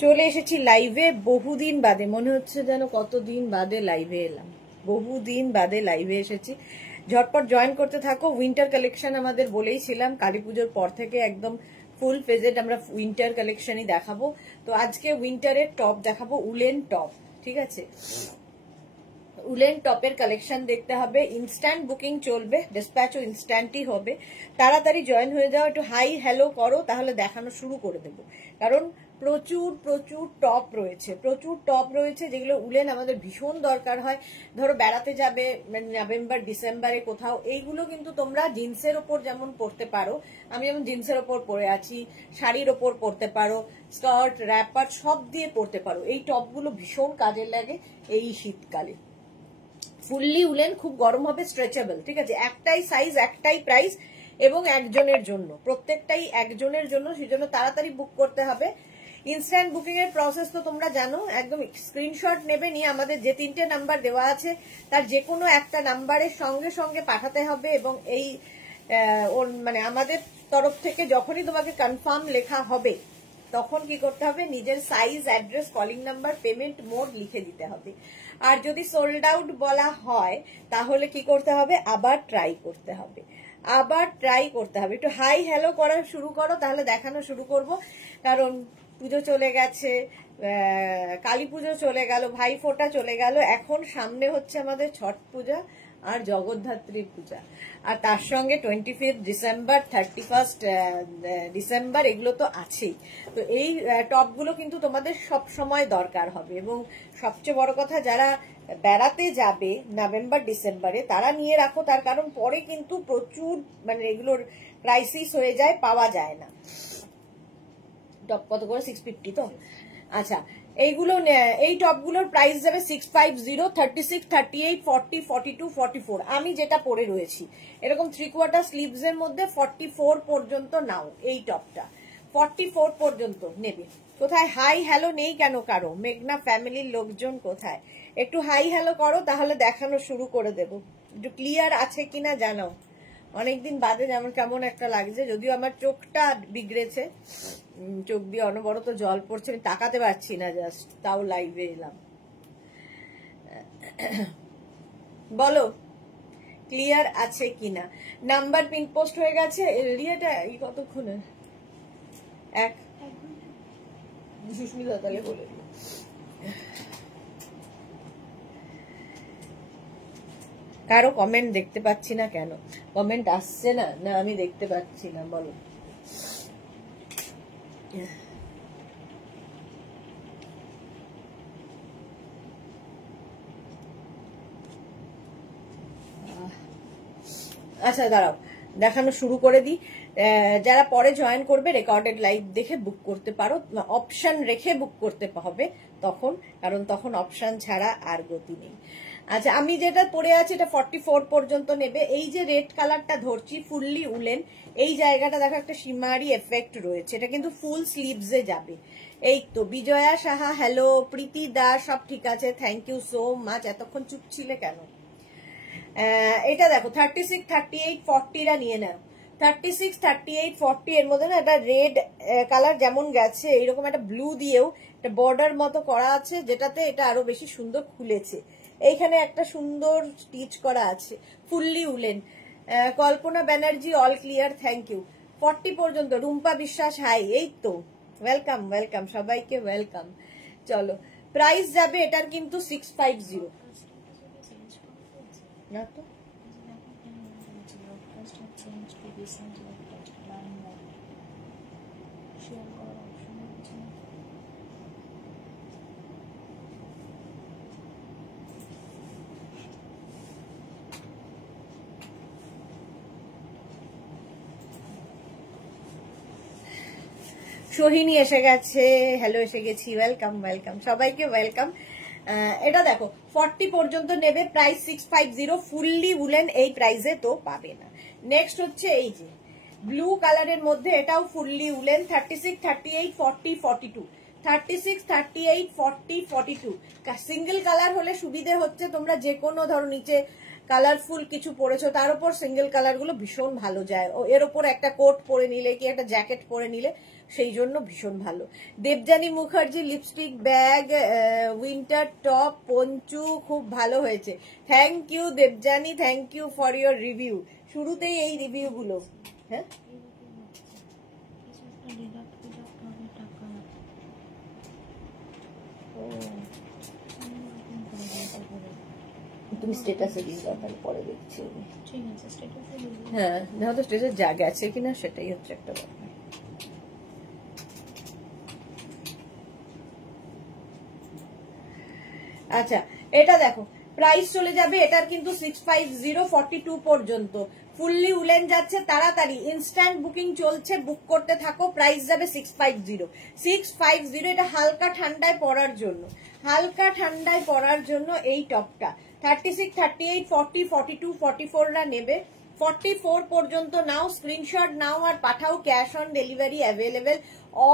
চলে এসেছি লাইভে বহুদিন বাদে, মনে হচ্ছে যেন কতদিন বাদে লাইভে এলাম, বহুদিন বাদে লাইভে এসেছি। ঝটপট জয়েন করতে থাকো। উইন্টার কালেকশন আমাদের বলেইছিলাম কালী পুজোর পর থেকে একদম ফুল ফেজেড আমরা উইন্টার কালেকশনই দেখাবো। তো আজকে উইন্টারের টপ দেখাবো, উলেন টপ, ঠিক আছে? উলেন টপের কালেকশন দেখতে হবে, ইনস্ট্যান্ট বুকিং চলবে, ডিসপ্যাচও ইনস্ট্যান্টই হবে। তাড়াতাড়ি জয়েন হয়ে যাও, একটু হাই হ্যালো করো, তাহলে দেখানো শুরু করে দেব। কারণ প্রচুর প্রচুর টপ রয়েছে, প্রচুর টপ রয়েছে যেগুলো উলেন আমাদের ভীষণ দরকার হয়। ধরো বেড়াতে যাবে নভেম্বর ডিসেম্বরে কোথাও, এইগুলো কিন্তু তোমরা জিন্সের ওপর যেমন পরতে পারো, আমি যেমন জিন্সের ওপর পরে আছি, শাড়ির ওপর পরতে পারো, স্কার্ট র্যাপার সব দিয়ে পরতে পারো। এই টপগুলো ভীষণ কাজে লাগে এই শীতকালে। ফুললি উলেন, খুব গরম হবে, স্ট্রেচেবল, ঠিক আছে? একটাই সাইজ, একটাই প্রাইস এবং একজনের জন্য, প্রত্যেকটাই একজনের জন্য, সেজন্য তাড়াতাড়ি বুক করতে হবে। ইনস্ট্যান্ট বুকিং এর প্রসেস তো তোমরা জানো, একদম স্ক্রিনশট নেবে, নিয়ে আমাদের যে 3টে নাম্বার দেওয়া আছে তার যে কোনো একটা নাম্বারের সঙ্গে সঙ্গে পাঠাতে হবে। এবং এই মানে আমাদের তরফ থেকে যখনই তোমাকে কনফার্ম লেখা হবে তখন কি করতে হবে, নিজের size, address, calling number, payment mode লিখে দিতে হবে। আর যদি সোল্ড আউট বলা হয় তাহলে কি করতে হবে, আবার ট্রাই করতে হবে, আবার ট্রাই করতে হবে। একটু হাই হ্যালো করা শুরু করো, তাহলে দেখানো শুরু করব। কারণ পুজো চলে গেছে, কালী পুজো চলে গেল, ভাইফোঁটা চলে গেল, এখন সামনে হচ্ছে আমাদের ছট পূজা আর জগদ্ধাত্রীর পূজা, আর তার সঙ্গে 25 ডিসেম্বর, 31 ডিসেম্বর, এগুলো তো আছেই। তো এই টপগুলো কিন্তু তোমাদের সব সময় দরকার হবে। এবং সবচেয়ে বড় কথা, যারা বেড়াতে যাবে নভেম্বর ডিসেম্বরে তারা নিয়ে রাখো, তার কারণ পরে কিন্তু প্রচুর মানে এগুলোর ক্রাইসিস হয়ে যায়, পাওয়া যায় না। টপ কত করে? 650 তো। আচ্ছা, এইগুলো, এই টপগুলোর প্রাইস যাবে 650, 36, 38, 40, 42, 44। আমি যেটা পরে রয়েছি এরকম 3/4 স্লিভস এর মধ্যে 44 পর্যন্ত নাও। এই টপটা 44 পর্যন্ত নেবে। কোথায় হাই হ্যালো নেই কেন কারো? মেঘনা ফ্যামিলির লোকজন কোথায়? একটু হাই হ্যালো করো, তাহলে দেখানো শুরু করে দেব। একটু ক্লিয়ার আছে কিনা জানাও। অনেকদিন বাদে যেমন কেমন একটা লাগছে, যদিও আমার চোখটা বিগড়েছে, চোখ দিয়ে অনবরত জল পড়ছে, আমি তাকাতে পারছি না, জাস্ট তাও লাইভে এলাম। বলো ক্লিয়ার আছে কিনা। নাম্বার পিন পোস্ট হয়ে গেছে। এরিয়াটা এই কতক্ষণে? এক সুস্মিতা তাহলে বলে দিও। কারো কমেন্ট দেখতে পাচ্ছি না কেন? কমেন্ট আসছে না, না আমি দেখতে পাচ্ছি না? বলো। আচ্ছা দাঁড়াও, দেখানো শুরু করে দিই। যারা পরে জয়েন করবে রেকর্ডেড লাইভ দেখে বুক করতে পারো, অপশন রেখে বুক করতে হবে তখন, কারণ তখন অপশন ছাড়া আর গতি নেই। আচ্ছা, আমি যেটা পরে আছি এটা 44 পর্যন্ত নেবে। এই যে রেড কালারটা ধরছি, ফুললি উলেন, এই জায়গাটা দেখো একটা সীমারি এফেক্ট রয়েছে, এটা কিন্তু ফুল স্লিভসে যাবে। এই তো বিজয়া সাহা, হ্যালো। প্রীতি দাস, সব ঠিক আছে, থ্যাংক ইউ সো মাচ। এতক্ষণ চুপ ছিলে কেন? এটা দেখো 36, 38, 40রা নিয়ে নাও। 36, 38, 40 এর মধ্যে না একটা রেড কালার যেমন গেছে, এইরকম একটা ব্লু দিয়েও একটা বর্ডার মতো করা আছে, যেটাতে এটা আরো বেশি সুন্দর খুলেছে। এইখানে একটা সুন্দর স্টিচ করা আছে, fully woollen. Kalpana Banerjee, all clear, thank you. 40 পর্যন্ত। রুম্পা বিশ্বাস, হাই। এই তো ওয়েলকাম, ওয়েলকাম সবাইকে, ওয়েলকাম। চলো, প্রাইস যাবে এটার কিন্তু 650 না তো। সোহিনী এসে গেছে, হ্যালো, এসে গেছি, ওয়েলকাম, ওয়েলকাম সবাইকে, ওয়েলকাম। এটা দেখো 40 পর্যন্ত নেবে, প্রাইস 650, ফুললি উলেন, এই প্রাইসে তো পাবে না। নেক্সট হচ্ছে এই যে ব্লু কালারের মধ্যে, এটাও ফুললি উলেন, 36, 38, 40, 42, 36, 38, 40, 42। সিঙ্গেল কালার হলে সুবিধে হচ্ছে, তোমরা যে কোনো ধরো নিচে কালারফুল কিছু পরেছো তার উপর সিঙ্গেল কালার গুলো ভীষণ ভালো যায়। এর উপর একটা কোট পরে নিলে কি একটা জ্যাকেট পরে নিলে সেই জন্য ভীষণ ভালো। Debjani Mukherjee lipstick, bag, winter top, poncho খুব ভালো হয়েছে। Thank you Debjani, thank you for your review. শুরুতেই এই রিভিউ গুলো। হ্যাঁ তুমি স্ট্যাটাসে দিয়ে দাও, তাহলে পরে দেখছি। ঠিক আছে, স্ট্যাটাসে দিয়ে দাও। হ্যাঁ দেখো তো স্ট্যাটাসে যা গেছে কিনা, সেটাই হচ্ছে একটা ব্যাপার। আচ্ছা এটা দেখো, প্রাইস চলে যাবে এটার কিন্তু 65042 পর্যন্ত। ফুললি উলেন যাচ্ছে, তাড়াতাড়ি ইনস্ট্যান্ট বুকিং চলছে, বুক করতে থাকো। প্রাইস যাবে 650। এটা হালকা ঠান্ডায় পরার জন্য, হালকা ঠান্ডায় পরার জন্য এই টপটা। 36, 38, 40, 42, 44 রা নেবে। 44 পর্যন্ত নাও, স্ক্রিনশট নাও আর পাঠাও। Cash on delivery available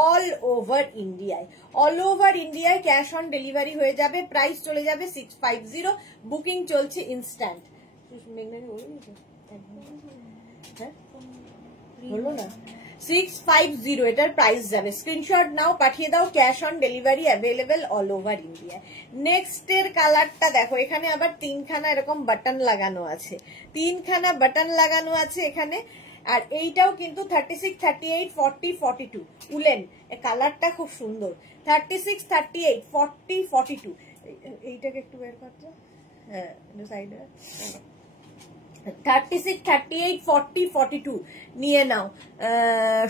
all over ইন্ডিয়ায়। অল ওভার ইন্ডিয়ায় ক্যাশ অন ডেলিভারি হয়ে যাবে। প্রাইস চলে যাবে 650। বুকিং চলছে ইনস্ট্যান্ট। বললো না 650 এটার প্রাইস যাবে। স্ক্রিনশট নাও, পাঠিয়ে দাও। Cash on delivery available all over India. Next এর কালারটা দেখো, এখানে আবার 3খানা এরকম বাটন লাগানো আছে, 3খানা বাটন লাগানো আছে এখানে। আর এইটাও কিন্তু 36, 38, 40, 42 উলেন। কালারটা খুব সুন্দর। 36, 38, 40, 42। এইটাকে একটু বের করতে, হ্যাঁ সাইডে। 36, 38, 40, 42 নিয়ে নাও।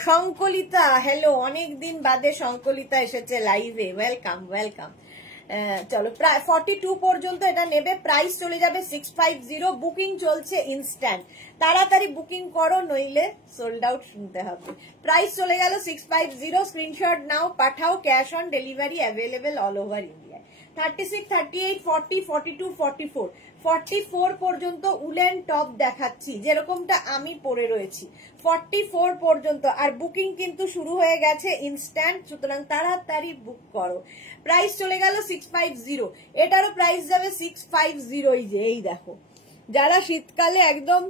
সংকলিতা হ্যালো, অনেকদিন বাদে সংকলিতা এসেছে লাইভে, ওয়েলকাম ওয়েলকাম। চলো প্রায় 42 পর্যন্ত এটা নেবে। প্রাইস চলে যাবে 650। বুকিং চলছে ইনস্ট্যান্ট, তাড়াতাড়ি বুকিং করো নইলে সোল্ড আউট শুনতে হবে। প্রাইস চলে গেল 650। স্ক্রিনশট নাও, পাঠাও। Cash on delivery available all over India. 36, 38, 40, 42, 44 44 পর্যন্ত উলেন টপ দেখাচ্ছি, যেরকমটা আমি পরে রয়েছি। 44 পর্যন্ত, আর বুকিং কিন্তু শুরু হয়ে গেছে ইনস্ট্যান্ট, সুতরাং তাড়াতাড়ি বুক করো। প্রাইস চলে গেল 650। এটারও প্রাইস যাবে 650। এই যে এই দেখো, যারা শীতকালে একদম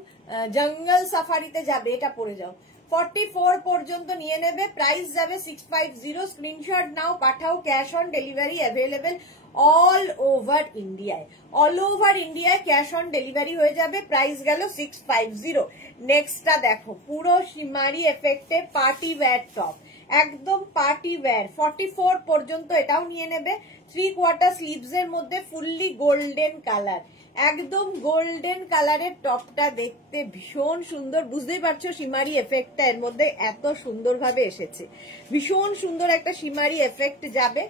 জঙ্গল সাফারিতে যাবে এটা পরে যাও। 44 পর্যন্ত নিয়ে নেবে। প্রাইস যাবে 650। স্ক্রিনশট নাও, পাঠাও। Cash on delivery available all over ইন্ডিয়ায়। অল ওভার ইন্ডিয়ায় ক্যাশ অন ডেলিভারি হয়ে যাবে। প্রাইস গেল 650। নেক্সটটা দেখো, পুরো শিমারি এফেক্টে পার্টি ওয়্যার টপ, একদম পার্টি ওয়্যার। 44 পর্যন্ত এটাও নিয়ে নেবে। 3/4 স্লিভস এর মধ্যে ফুললি গোল্ডেন কালার, একদম গোল্ডেন কালারের টপটা দেখতে ভীষণ সুন্দর। বুঝতেই পারছো শিমারি এফেক্টটা এর মধ্যে এত সুন্দরভাবে এসেছে, ভীষণ সুন্দর একটা শিমারি এফেক্ট যাবে।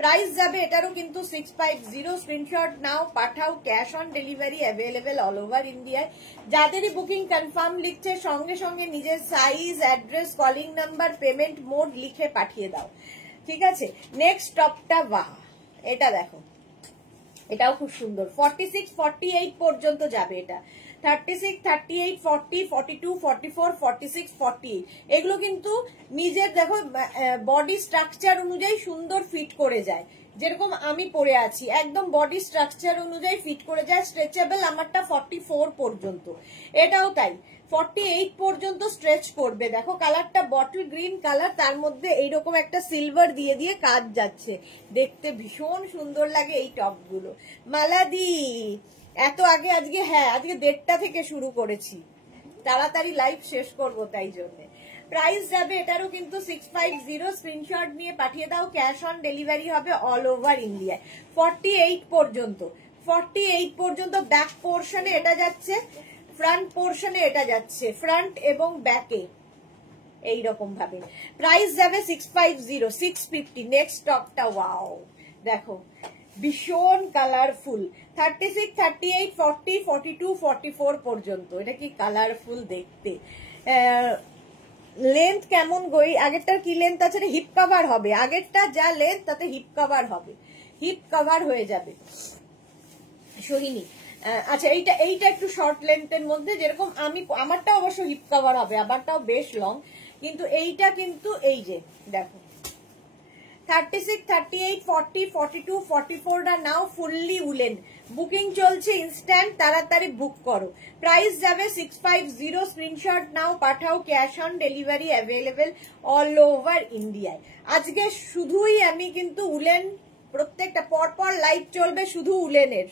প্রাইস যাবে এটারও কিন্তু 650। স্ক্রিনশট নাও, পাঠাও। Cash on delivery available all over ইন্ডিয়ায়। যাদেরই বুকিং কনফার্ম লিখছে সঙ্গে সঙ্গে নিজের size, address, calling number, payment mode লিখে পাঠিয়ে দাও, ঠিক আছে। নেক্সট টপটা বাহ, এটা দেখো, এটাও খুব সুন্দর। 46, 48 পর্যন্ত যাবে এটা। 36, 38, 40, 42, 44, 46, 48 এগুলো কিন্তু নিজের দেখো বডি স্ট্রাকচার অনুযায়ী সুন্দর ফিট করে যায়। যেরকম আমি পরে আছি একদম বডি স্ট্রাকচার অনুযায়ী ফিট করে যায়। স্ট্রেচেবল আমারটা 44 পর্যন্ত, এটাও তাই 48 পর্যন্ত স্ট্রেচ করবে। দেখো কালারটা বটল গ্রিন কালার, তার মধ্যে এইরকম একটা সিলভার দিয়ে দিয়ে কাজ যাচ্ছে, দেখতে ভীষণ সুন্দর লাগে এই টপগুলো। মালাদি এত আগে আজকে, হ্যাঁ আজকে 1:30 থেকে শুরু করেছি, তাড়াতাড়ি লাইভ শেষ করব তাই জন্য। প্রাইস যাবে এটারও কিন্তু 650। স্ক্রিনশট নিয়ে পাঠিয়ে দাও। ক্যাশ অন ডেলিভারি হবে অল ওভার ইন্ডিয়ায়। 48 পর্যন্ত, 48 পর্যন্ত ব্যাক পোর্শনে এটা যাচ্ছে, ফ্রন্ট পোর্শনে এটা যাচ্ছে, ফ্রন্ট এবং ব্যাকে এইরকম ভাবে। প্রাইস যাবে 650, 650। নেক্সট টপটা ওয়াও, দেখো ভীষণ কালারফুল। 36, 38, 40, 42, 44 পর্যন্ত, এটা কি কালারফুল দেখতে। লেন্থ কেমন গই, আগেরটার কি লেন্থ আছে, হিপ কভার হবে। আগেরটা যা লেন্থ তাতে হিপ কভার হবে, হিপ কভার হয়ে যাবে সোহিনী। আচ্ছা এইটা একটু শর্ট লেন্থের মধ্যে, যেরকম আমি আমারটা অবশ্য হিপ কভার হবে, আমারটাও বেশ লং, কিন্তু এইটা কিন্তু এই যে দেখো 36, 38, 40, 42, 44 টা নাও ফুললি উলেন। বুকিং চলছে ইনস্ট্যান্ট, তাড়াতাড়ি বুক করো। প্রাইস যাবে 650, স্ক্রিনশট নাও পাঠাও, cash on delivery available all over ইন্ডিয়ায়। আজকে শুধুই আমি কিন্তু উলেন, প্রত্যেকটা পরপর লাইভ চলবে শুধু উলেনের,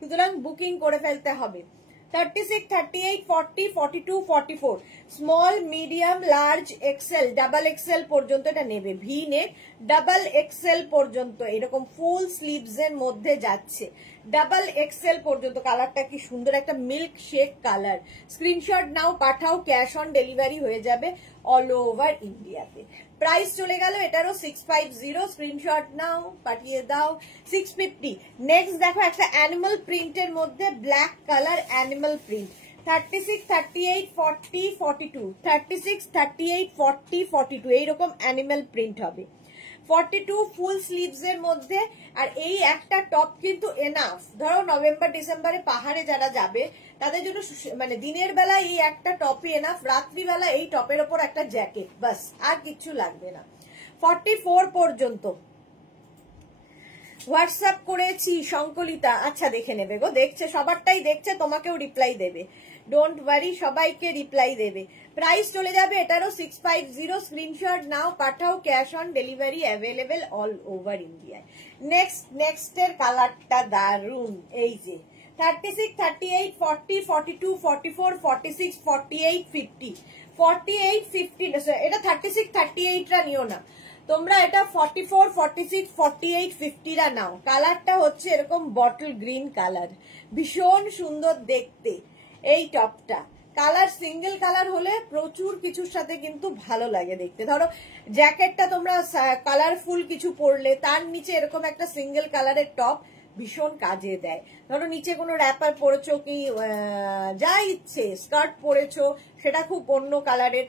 সুতরাং বুকিং করে ফেলতে হবে। 36, 38, 40, 42, 44 small, medium, large, XL, double XL পর্যন্ত এটা নেবে। ভি নেক, ডাবল এক্সেল পর্যন্ত এরকম ফুল স্লিভস এর মধ্যে যাচ্ছে। ডাবল এক্সেল পর্যন্ত। কালারটা কি সুন্দর, একটা মিল্ক শেক কালার। স্ক্রিনশট নাও পাঠাও, ক্যাশ অন ডেলিভারি হয়ে যাবে অল ওভার ইন্ডিয়াতে। প্রাইস চলে গেল এটারও 650, স্ক্রিনশট নাও পাঠিয়ে দাও 650। নেক্সট দেখো একটা অ্যানিমাল প্রিন্টের মধ্যে ব্ল্যাক কালার অ্যানিমাল প্রিন্ট। 36, 38, 40, 42, 36, 38, 40, 42 এইরকম অ্যানিমাল প্রিন্ট হবে। 42 ফুল স্লিভস এর মধ্যে। আর এই একটা টপ কিন্তু এনাফ। ধরো নভেম্বর ডিসেম্বরে পাহাড়ে যারা যাবে তাদের জন্য মানে দিনের বেলা এই একটা টপই এনাফ, রাত্রিবেলা এই টপের ওপর একটা জ্যাকেট, বাস আর কিছু লাগবে না। 44 পর্যন্ত হোয়াটসঅ্যাপ করেছি সংকলিতা। আচ্ছা দেখে নেবে গো, দেখছে, সবারটাই দেখছে, তোমাকেও রিপ্লাই দেবে, ডোন্ট ওয়ারি, সবাইকে রিপ্লাই দেবে। প্রাইস চলে যাবে এটারও 650, স্ক্রিনশট নাও পাঠাও, cash on delivery available all over ইন্ডিয়ায়। নেক্সট এর কালারটা দারুন, এই যে 36, 38, 40, 42, 44, 46, 48, 50, 48, 50 এটা 36, 38 টা নিও না তোমরা, এটা 44, 46, 48, 50 রা নাও। কালারটা হচ্ছে এরকম বটল গ্রিন কালার, ভীষণ সুন্দর দেখতে এই টপটা। কালার সিঙ্গেল কালার হলে প্রচুর কিছুর সাথে কিন্তু ভালো লাগে দেখতে। ধরো জ্যাকেটটা তোমরা কালারফুল কিছু পরলে, তার নিচে এরকম একটা সিঙ্গেল কালারের টপ ভীষণ কাজে দেয়। ধরো নিচে কোনো র্যাপার পরেছো, কি যা ইচ্ছে স্কার্ট পরেছো, সেটা খুব অন্য কালারের,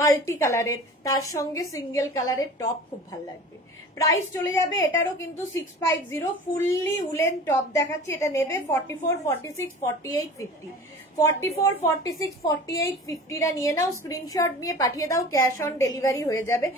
মাল্টি কালারের, তার সঙ্গে সিঙ্গেল কালারের টপ খুব ভালো লাগবে। প্রাইস চলে যাবে এটারও কিন্তু 650, ফুললি উলেন টপ দেখাচ্ছি, এটা নেবে 44, 46, 48, 50, 44, 46, 48, 50 রা নিয়ে নাও, স্ক্রিনশট নিয়ে পাঠিয়ে দাও, ক্যাশ অন ডেলিভারি হয়ে যাবে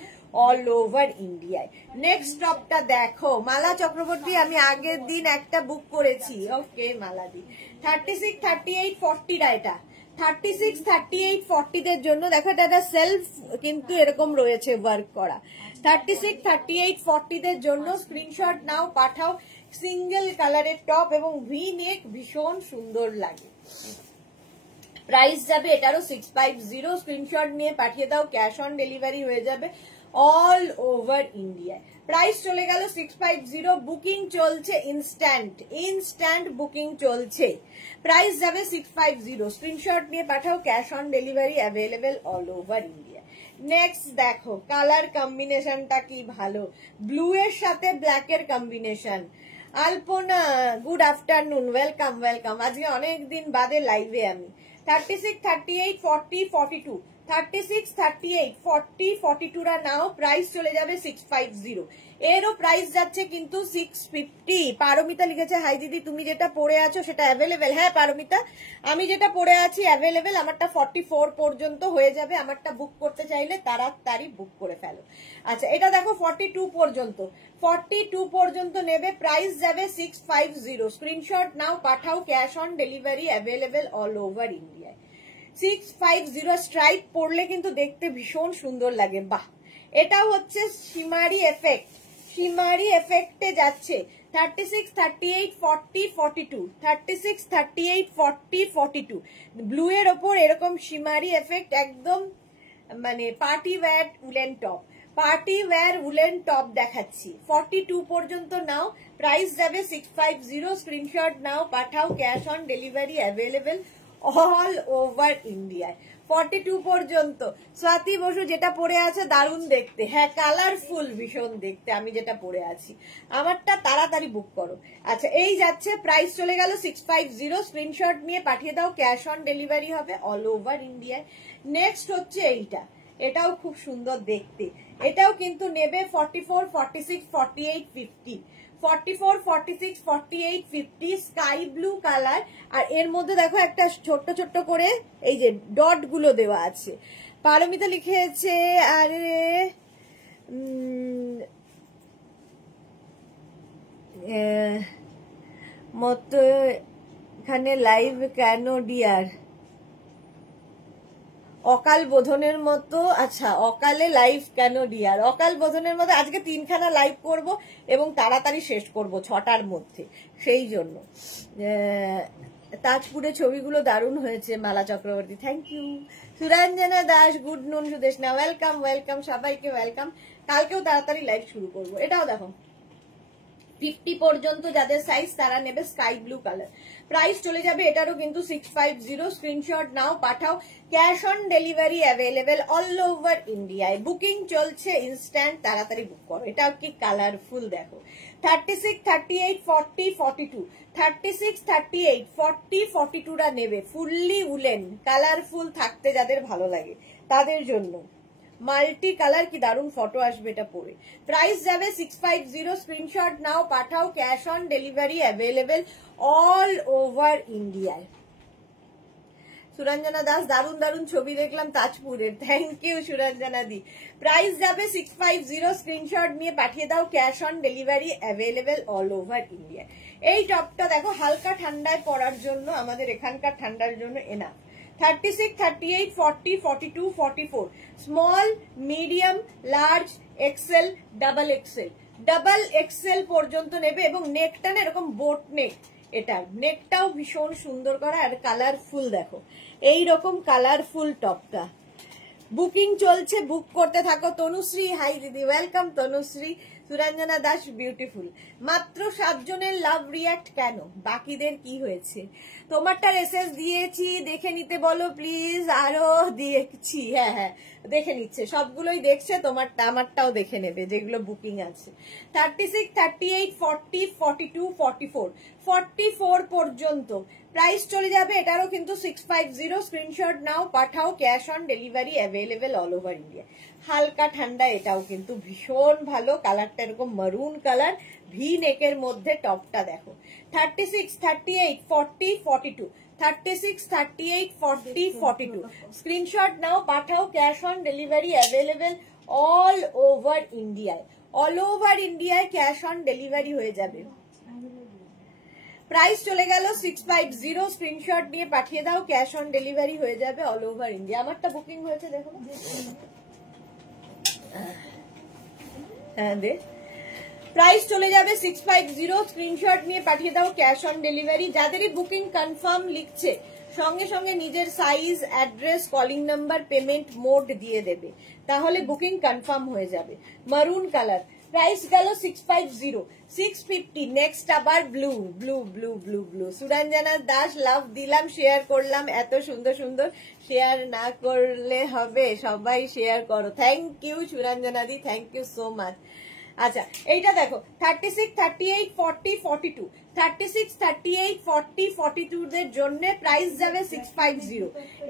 অল ওভার ইন্ডিয়ায়। নেক্সট টপটা দেখো, মালা চক্রবর্তী, আমি আগের দিন একটা বুক করেছি, ওকে মালাদি। 36, 38, 40 রা এটা 36, 38, 40 দের জন্য দেখো, এটা সেলফ কিন্তু এরকম রয়েছে ওয়ার্ক করা। 36, 38, 40 দের জন্য স্ক্রিনশট নাও পাঠাও, সিঙ্গেল কালারের টপ এবং ভি নেক, ভীষণ সুন্দর লাগে। প্রাইস যাবে এটারও 650, স্ক্রিনশট নিয়ে পাঠিয়ে দাও, ক্যাশ অন ডেলিভারি হয়ে যাবে অল ওভার ইন্ডিয়ায়। প্রাইস চলে গেল 650, বুকিং চলছে ইনস্ট্যান্ট বুকিং চলছে। প্রাইস যাবে 650, স্ক্রিনশট নিয়ে পাঠাও, cash on delivery available all over India. Next দেখো কালার কম্বিনেশনটা কি ভালো, ব্লু এর সাথে ব্ল্যাক এর combination. Alpana, good afternoon, welcome. আজকে অনেকদিন বাদে লাইভে আমি। 36, 38, 40, 42, 36, 38, 40, 42 রা নাও। প্রাইস চলে যাবে 650, এরও প্রাইস যাচ্ছে কিন্তু 650। পারমিতা লিখেছে, হাই দিদি, তুমি যেটা পরে আছো সেটা অ্যাভেলেবেল? হ্যাঁ পারমিতা, আমি যেটা পরে আছি অ্যাভেলেবেল, আমারটা 44 পর্যন্ত হয়ে যাবে। আমারটা বুক করতে চাইলে তাড়াতাড়ি বুক করে ফেলো। আচ্ছা এটা দেখো 42 পর্যন্ত, 42 পর্যন্ত নেবে। প্রাইস যাবে 650, স্ক্রিনশট নাও পাঠাও, cash on delivery available all over ইন্ডিয়ায়। 650 স্ট্রাইপ পরলে কিন্তু দেখতে ভীষণ সুন্দর লাগে, বাহ। এটাও হচ্ছে শিমারি এফেক্টে যাচ্ছে। 36, 38, 40, 42, 36, 38, 40, 42 ব্লু এর ওপর এরকম শিমারি এফেক্ট, একদম মানে পার্টি ওয়্যার উলেন টপ দেখাচ্ছি। 42 পর্যন্ত নাও। প্রাইস যাবে 650, স্ক্রিনশট নাও পাঠাও, cash on delivery available all over ইন্ডিয়ায়। 42 পর্যন্ত। স্বাতি বসু যেটা পরে আছে দারুণ দেখতে, হ্যাঁ কালারফুল ভীষণ দেখতে, আমি যেটা পরে আছি। আমারটা তাড়াতাড়ি বুক করো। আচ্ছা এই যাচ্ছে, প্রাইস চলে গেল 650, স্ক্রিনশট নিয়ে পাঠিয়ে দাও, ক্যাশ অন ডেলিভারি হবে অল ওভার ইন্ডিয়ায়। নেক্সট হচ্ছে এইটা, এটাও খুব সুন্দর দেখতে, এটাও কিন্তু নেবে 44, 46, 48, 50, 44, 46, 48, 50 স্কাই ব্লু কালার। আর এর মধ্যে দেখো একটা ছোট্ট ছোট্ট করে এই যে ডট গুলো দেওয়া আছে। পারমিতা লিখেছে, আরে মতো এখানে লাইভ কেন ডিয়ার? অকাল বোধনের মতো, আচ্ছা অকালে লাইভ কেন ডিয়ার? অকাল বোধনের মতো আজকে 3খানা লাইভ করব এবং তাড়াতাড়ি শেষ করব 6টার মধ্যে, সেই জন্য। তাজপুরের ছবিগুলো দারুণ হয়েছে Mala Chakraborty, thank you. Suranjana Das, good noon Sudeshna, welcome welcome, সবাইকে ওয়েলকাম। কালকেও তাড়াতাড়ি লাইভ শুরু করব। এটাও দেখো 50 পর্যন্ত যাদের সাইজ তারা নেবে স্কাই ব্লু কালার। প্রাইস চলে যাবে এটারও কিন্তু 650। স্ক্রিনশট নাও, পাঠাও। Cash on delivery available all over ইন্ডিয়ায়। বুকিং চলছে ইনস্ট্যান্ট, তাড়াতাড়ি বুক করো। এটাও কি কালারফুল দেখো। 36, 38, 40, 42, 36, 38, 40, 42টা নেবে। ফুললি উলেন কালারফুল থাকতে যাদের ভালো লাগে তাদের জন্য। মাল্টি কালার, কি দারুণ ফটো আসবে এটা পরে। প্রাইস যাবে 650। স্ক্রিনশট নাও, পাঠাও। Cash on delivery available all over ইন্ডিয়ায়। সুরঞ্জনা দাস, দারুণ দারুণ ছবি দেখলাম তাজপুরের, থ্যাংক ইউ সুরঞ্জনা দি। প্রাইস যাবে 650। স্ক্রিনশট নিয়ে পাঠিয়ে দাও। Cash on delivery available all over India. এই টপটা দেখো হালকা ঠান্ডায় পরার জন্য, আমাদের এখানকার ঠান্ডার জন্য এনা। 36, 38, 40, 42, 44, small, medium, large, XL, double XL. Double XL পর্যন্ত নেবে এবং নেকটা না এরকম বোট নেক, এটা নেকটাও ভীষণ সুন্দর করা আর কালারফুল দেখো। এই রকম কালারফুল টপটা বুকিং চলছে, বুক করতে থাকো। তনুশ্রী, হাই দিদি, ওয়েলকাম তনুশ্রী। সুরঞ্জনা দাস, বিউটিফুল। মাত্র 7 জনের লাভ রিয়াক্ট কেন? বাকিদের কি হয়েছে? তোমারটা এসএস দিয়েছি, দেখে নিতে বলো প্লিজ। আরো দেখছি, হ্যাঁ হ্যাঁ দেখে নিচ্ছে, সবগুলোই দেখছে। তোমারটা আমারটাও দেখে নেবে যেগুলো বুকিং আছে। 36, 38, 40, 42, 44, 44 পর্যন্ত প্রাইস চলে যাবে এটারও কিন্তু 650। স্ক্রিনশট নাও, পাঠাও। Cash on delivery available all over India. হালকা ঠান্ডা, এটাও কিন্তু ভীষণ ভালো। কালারটা এরকম মারুন কালার, ভি নেকের মধ্যে টপটা দেখো। 36, 38, 40, 42, 36, 38, 40, 42। স্ক্রিনশট নাও, পাঠাও। Cash on delivery available all over ইন্ডিয়ায়। অল ওভার ইন্ডিয়ায় ক্যাশ অন ডেলিভারি হয়ে যাবে। প্রাইস চলে গেল 650। স্ক্রিনশট নিয়ে পাঠিয়ে দাও। ক্যাশ অন ডেলিভারি হয়ে যাবে অল ওভার ইন্ডিয়া। আমারটা বুকিং হয়েছে দেখো। হ্যাঁ দে। প্রাইস চলে যাবে 650। স্ক্রিনশট নিয়ে পাঠিয়ে দাও। Cash on delivery. যাদেরই বুকিং কনফার্ম লিখছে সঙ্গে সঙ্গে নিজের size, address, calling number, payment mode দিয়ে দেবে, তাহলে বুকিং কনফার্ম হয়ে যাবে। মারুন কালার। প্রাইস গেল 650। 650। নেক্সট আবার blue blue blue blue blue. Suranjana Das, love দিলাম, শেয়ার করলাম। এত সুন্দর সুন্দর, শেয়ার না করলে হবে? সবাই শেয়ার করো। Thank you Suranjana di, thank you so much. আচ্ছা এইটা দেখো 36, 38, 40, 42, 36, 38, 40, 42 দের জন্য প্রাইস যাবে 650।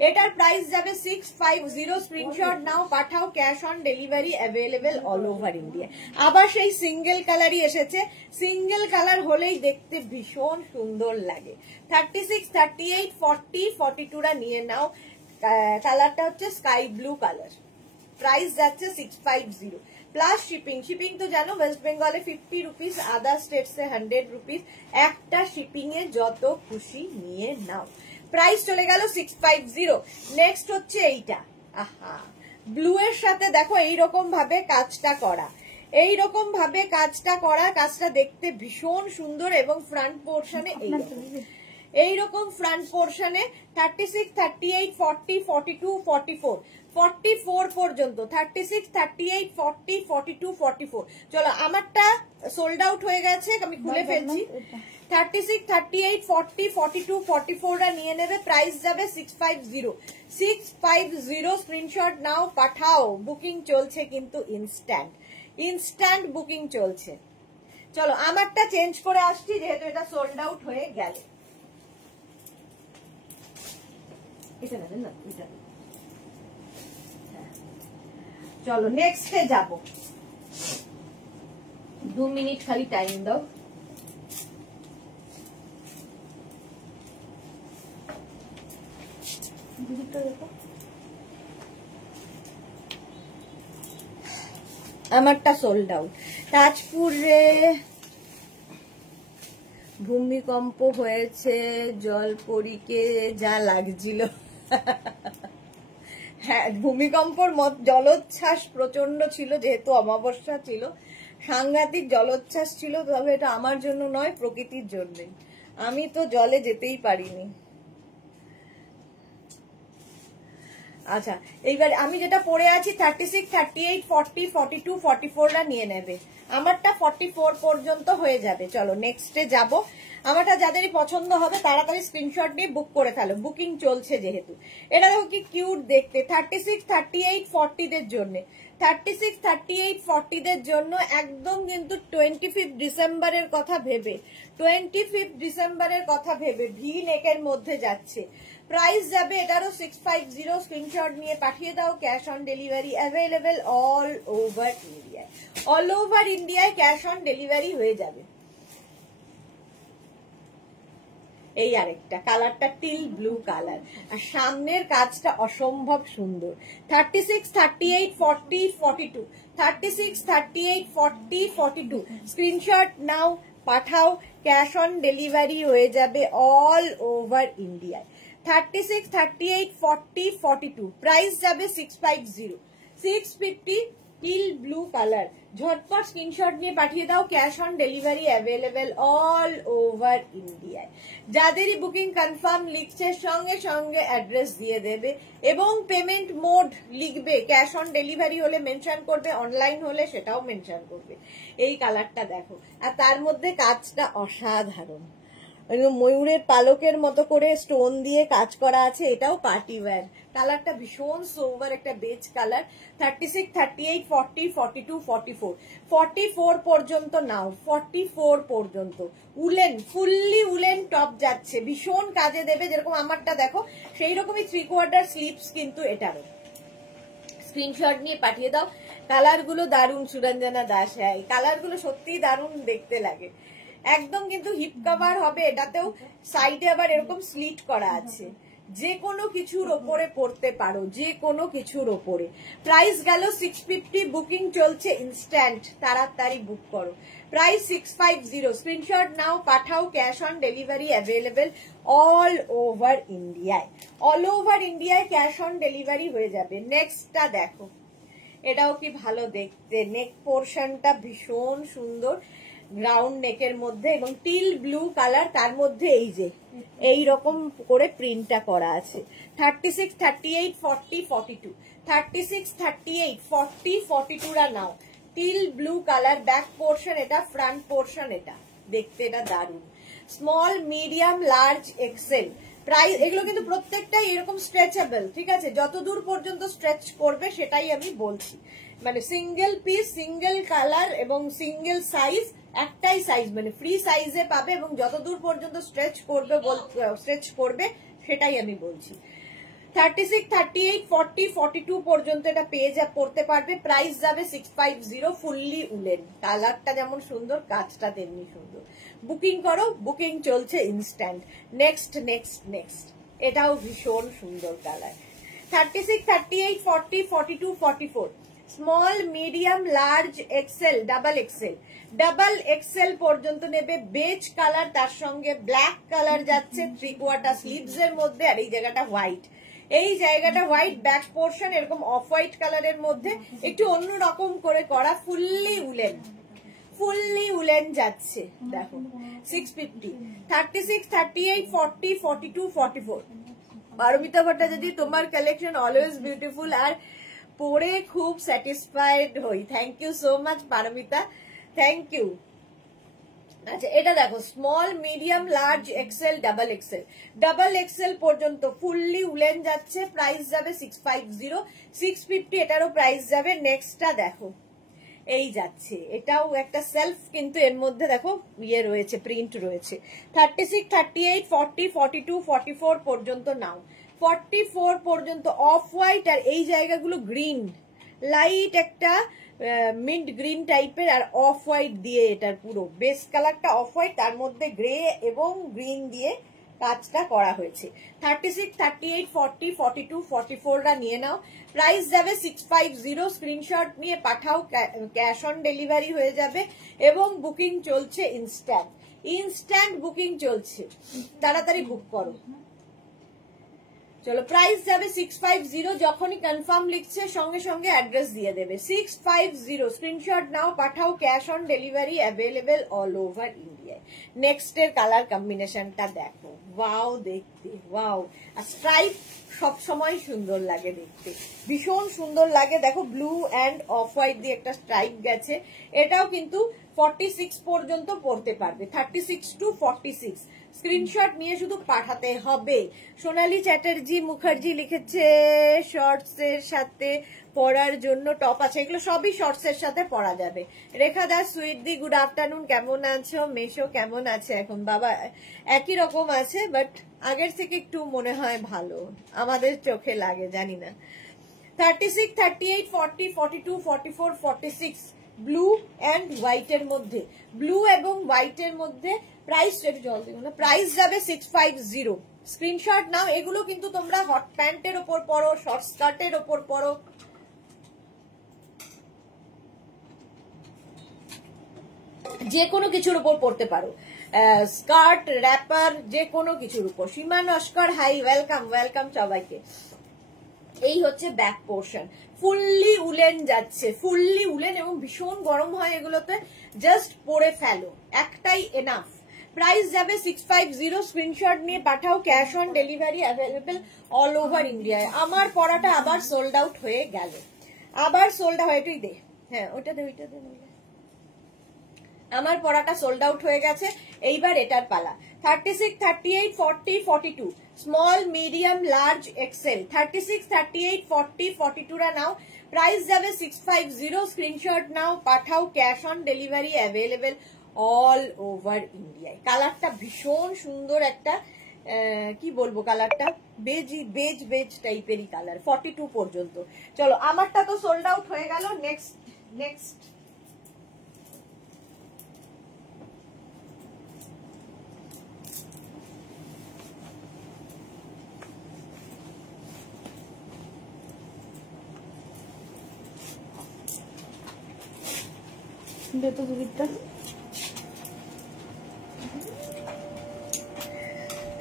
এটার প্রাইস যাবে 650। স্ক্রিনশট নাও, পাঠাও। Cash on delivery available all over India. আবার সেই সিঙ্গেল কালারই এসেছে। সিঙ্গেল কালার হলেই দেখতে ভীষণ সুন্দর লাগে। 36, 38, 40, 42রা নিয়ে নাও। কালারটা হচ্ছে স্কাই ব্লু কালার। প্রাইস যাচ্ছে 650 প্লাস শিপিং। শিপিং তো জানো ওয়েস্ট বেঙ্গলে 50 রুপিস, আদার স্টেটসে 100 রুপিস। একটা শিপিং এ যত খুশি নিয়ে নাও। প্রাইস চলে গেল 650। নেক্সট হচ্ছে এইটা, আহা ব্লু এর সাথে দেখো এইরকম ভাবে কাজটা করা, এইরকম ভাবে কাজটা করা। কাজটা দেখতে ভীষণ সুন্দর এবং ফ্রন্ট পোর্শনে এইরকম ফ্রন্ট পোর্শনে 36, 38, 40, 42, 44, 44 পর্যন্ত। 36, 38, 40, 42, 44। চলো আমারটা সোল্ড আউট হয়ে গেছে, আমি খুলে ফেলছি। 36, 38, 40, 42, 44রা নিয়ে নেবে। প্রাইস যাবে 650। 650। স্ক্রিনশট নাও, পাঠাও। বুকিং চলছে কিন্তু ইনস্ট্যান্ট, ইনস্ট্যান্ট বুকিং চলছে। চলো আমারটা চেঞ্জ করে আসছি যেহেতু এটা সোল্ড আউট হয়ে গেল। চলো নেক্সটে যাব। 2 মিনিট খালি টাইম দাও। আমারটা সোল্ড আউট। তাজপুরে ভূমিকম্প হয়েছে, জলপরীকে যা লাগছিল। হ্যাঁ, ভূমিকম্পর জলোচ্ছ্বাস প্রচন্ড ছিল, যেহেতু অমাবস্যা ছিল, সাংঘাতিক জলোচ্ছ্বাস ছিল। তবে এটা আমার জন্য নয়, প্রকৃতির জন্যই। আমি তো জলে যেতেই পারিনি। আচ্ছা, এইবার আমি যেটা পড়ে আছি 36, 38, 40, 42, 44রা নিয়ে নেবে। আমারটা 44 পর্যন্ত হয়ে যাবে। চলো নেক্সটে যাব। আমারটা যাদেরই পছন্দ হবে তাড়াতাড়ি স্ক্রিনশট নিয়ে বুক করে ফেলো, বুকিং চলছে যেহেতু। এটা দেখো কি কিউট দেখতে। 36, 38, 40 দের জন্য, 36, 38, 40 দের জন্য একদম কিন্তু 25 ডিসেম্বরের কথা ভেবে, 25 ডিসেম্বরের কথা ভেবে ভি নেকের মধ্যে যাচ্ছে। প্রাইস যাবে এটারও 650। স্ক্রিনশট নিয়ে পাঠিয়ে দাও। Cash on delivery available all over ইন্ডিয়ায়। অল ওভার ইন্ডিয়ায় ক্যাশ অন ডেলিভারি হয়ে যাবে। এই আরেকটা কালারটা টিল ব্লু কালার, আর সামনের কাজটা অসম্ভব সুন্দর। 36, 38, 40, 42, 36, 38, 40, 42 স্ক্রিনশট নাও, পাঠাও। ক্যাশ অন ডেলিভারি হয়ে যাবে অল ওভার ইন্ডিয়ায়। 36, 38, 40, 42 প্রাইস যাবে 650, 650 টিল ব্লু কালার। ঝটপট স্ক্রিনশট নিয়ে পাঠিয়ে দাও। Cash on delivery available all over ইন্ডিয়ায়। যাদেরই বুকিং কনফার্ম লিখছে সঙ্গে সঙ্গে অ্যাড্রেস দিয়ে দেবে এবং পেমেন্ট মোড লিখবে। ক্যাশ অন ডেলিভারি হলে মেনশন করবে, অনলাইন হলে সেটাও মেনশন করবে। এই কালারটা দেখো, আর তার মধ্যে কাজটা অসাধারণ, ময়ূরের পালকের মতো করে স্টোন দিয়ে কাজ করা আছে। এটাও পার্টি ওয়্যার। কালারটা ভীষণ সোভার একটা বেজ কালার। 36, 38, 40, 42, 44, 44 পর্যন্ত নাও। 44 পর্যন্ত উলেন, ফুললি উলেন টপ যাচ্ছে, ভীষণ কাজে দেবে। যেরকম আমারটা দেখো সেই রকমই 3/4 স্লিভস কিন্তু এটারও। স্ক্রিনশট নিয়ে পাঠিয়ে দাও। কালার গুলো দারুণ সুরঞ্জনা দাস। হ্যাঁ, এই কালার গুলো সত্যিই দারুণ দেখতে লাগে। একদম কিন্তু হিপ কভার হবে। এটাতেও সাইডে আবার এরকম স্লিট করা আছে। যে কোনো কিছুর ওপরে পড়তে পারো, যে কোনো কিছুর ওপরে। প্রাইস গেল 650। বুকিং চলছে ইনস্ট্যান্ট, তাড়াতাড়ি বুক করো। প্রাইস 650। স্ক্রিনশট নাও, পাঠাও। Cash on delivery available all over ইন্ডিয়ায়। অল ওভার ইন্ডিয়ায় ক্যাশ অন ডেলিভারি হয়ে যাবে। নেক্সটটা দেখো, এটাও কি ভালো দেখতে। নেক পোর্শনটা ভীষণ সুন্দর, রাউন্ড নেকের মধ্যে এবং টিল ব্লু কালার, তার মধ্যে এই যে এই রকম করে প্রিন্টটা করা আছে। 36, 38, 40, 42, 36, 38, 40, 42রা নাও। Teal blue colour, back portion এটা, ফ্রন্ট পোর্শন এটা। দেখতে এটা দারুণ। Small, medium, large, XL price. এগুলো কিন্তু প্রত্যেকটাই এরকম স্ট্রেচেবল, ঠিক আছে? যত দূর পর্যন্ত স্ট্রেচ করবে সেটাই আমি বলছি। মানে সিঙ্গেল পিস, সিঙ্গেল কালার এবং সিঙ্গেল সাইজ, একটাই সাইজ, মানে ফ্রি সাইজে পাবে এবং যতদূর পর্যন্ত স্ট্রেচ করবে সেটাই আমি বলছি। 36, 38, 40, 42 পর্যন্ত এটা পেয়ে পড়তে পারবে। প্রাইস যাবে 650। Fully woollen. কালারটা যেমন সুন্দর, কাজটা তেমনি সুন্দর। বুকিং করো, বুকিং চলছে ইনস্ট্যান্ট। নেক্সট নেক্সট নেক্সট, এটাও ভীষণ সুন্দর colour. 36, 38, 40, 42, 44 small, medium, large, XL, double XL. Double XL পর্যন্ত নেবে। বেজ কালার, তার সঙ্গে ব্ল্যাক কালার যাচ্ছে 3/4 স্লিভস এর মধ্যে, আর এই জায়গাটা হোয়াইট। এই জায়গাটা হোয়াইট, ব্যাক পোর্শন এরকম অফ হোয়াইট কালারের মধ্যে একটু অন্য রকম করে করা। ফুললি উলেন, ফুললি উলেন যাচ্ছে। দেখো 650। 36, 38, 40, 42, 44 পারমিতা ভট্টাচার্য, তোমার কালেকশন অলওয়েজ বিউটিফুল, আর পরে খুব স্যাটিসফাইড হই। Thank you so much Paramita, thank you. আচ্ছা, এটা দেখো small, medium, large, XL, double XL. Double XL পর্যন্ত ফুললি উলেন যাচ্ছে। প্রাইস যাবে 650, 650 এটারও প্রাইস যাবে। নেক্সটটা দেখো, এই যাচ্ছে, এটাও একটা সেলফ, কিন্তু এর মধ্যে দেখো ইয়ে রয়েছে, প্রিন্ট রয়েছে। 36, 38, 40, 42, 44 পর্যন্ত নাও। 44 পর্যন্ত অফ হোয়াইট, আর এই জায়গাগুলো গ্রিন, লাইট একটা মিন্ট গ্রিন টাইপের, আর অফ হোয়াইট দিয়ে এটার পুরো বেস কালারটা অফ হোয়াইট, তার মধ্যে গ্রে এবং গ্রিন দিয়ে কাজটা করা হয়েছে। 36, 38, 40, 42, 44রা নিয়ে নাও। প্রাইস যাবে 650। স্ক্রিনশট নিয়ে পাঠাও। ক্যাশ অন ডেলিভারি হয়ে যাবে এবং বুকিং চলছে ইনস্ট্যান্ট। ইনস্ট্যান্ট বুকিং চলছে, তাড়াতাড়ি বুক করো। চলো, প্রাইস যাবে 650। যখনই কনফার্ম লিখছে সঙ্গে সঙ্গে অ্যাড্রেস দিয়ে দেবে। 650 স্ক্রিনশট নাও, পাঠাও, cash on delivery available all over ইন্ডিয়ায়। নেক্সট এর কালার কম্বিনেশনটা দেখো, ওয়াও দেখতে, ওয়াও। আর স্ট্রাইপ সব সময় সুন্দর লাগে দেখতে, ভীষণ সুন্দর লাগে। দেখো ব্লু অ্যান্ড অফ হোয়াইট দিয়ে একটা স্ট্রাইপ গেছে। এটাও কিন্তু 46 পর্যন্ত পড়তে পারবে, 36 to 46। স্ক্রিনশট নিয়ে শুধু পাঠাতে হবে। সোনালী চ্যাটার্জি মুখার্জি লিখেছে শর্টস এর সাথে পরার জন্য টপ আছে, এগুলো সবই শর্টস এর সাথে পরা যাবে। রেখা দাস সুইট দি গুড আফটারনুন, কেমন আছো? মেশো কেমন আছে এখন? বাবা একই রকম আছে, বাট আগের থেকে একটু মনে হয় ভালো, আমাদের চোখে লাগে, জানি না। 36, 38, 40, 42, 44, 46 ব্লু অ্যান্ড হোয়াইট এর মধ্যে, ব্লু এবং হোয়াইট এর মধ্যে। প্রাইস জল দিব না, প্রাইস যাবে 650। স্ক্রিনশট নাও। এগুলো কিন্তু তোমরা হট প্যান্টের ওপর পরো, শর্ট স্কার্টের ওপর পরো, যে কোনো কিছুর উপর পড়তে পারো, স্কার্ট, র্যাপার, যে কোনো কিছুর উপর। সীমা নস্কর হাই, ওয়েলকাম ওয়েলকাম সবাইকে। এই হচ্ছে ব্যাক পোর্শন, ফুললি উলেন যাচ্ছে, ফুললি উলেন, এবং ভীষণ গরম হয় এগুলোতে, জাস্ট পরে ফেলো, একটাই এনাফ। প্রাইস যাবে 650। স্ক্রিনশট নিয়ে পাঠাও, cash on delivery available all over ইন্ডিয়ায়। আমার পড়াটা আবার সোল্ড আউট হয়ে গেল, আবার সোল্ড আউট, এটাই দে, হ্যাঁ ওইটা দে, ওইটা দে। আমার পড়াটা সোল্ড আউট হয়ে গেছে, এইবার এটার পালা। 36, 38, 40, 42 স্মল, মিডিয়াম, লার্জ, এক্সেল। 36, 38, 40, 42 রা নাও। প্রাইস যাবে 650। স্ক্রিনশট নাও, পাঠাও, cash on delivery available all over ইন্ডিয়ায়। কালারটা ভীষণ সুন্দর একটা, কি বলবো, কালারটা বেজি বেজ বেজ টাইপেরই কালার, 42 পর্যন্ত। চলো, আমারটা তো সোল্ড আউট হয়ে গেল। নেক্সট নেক্সট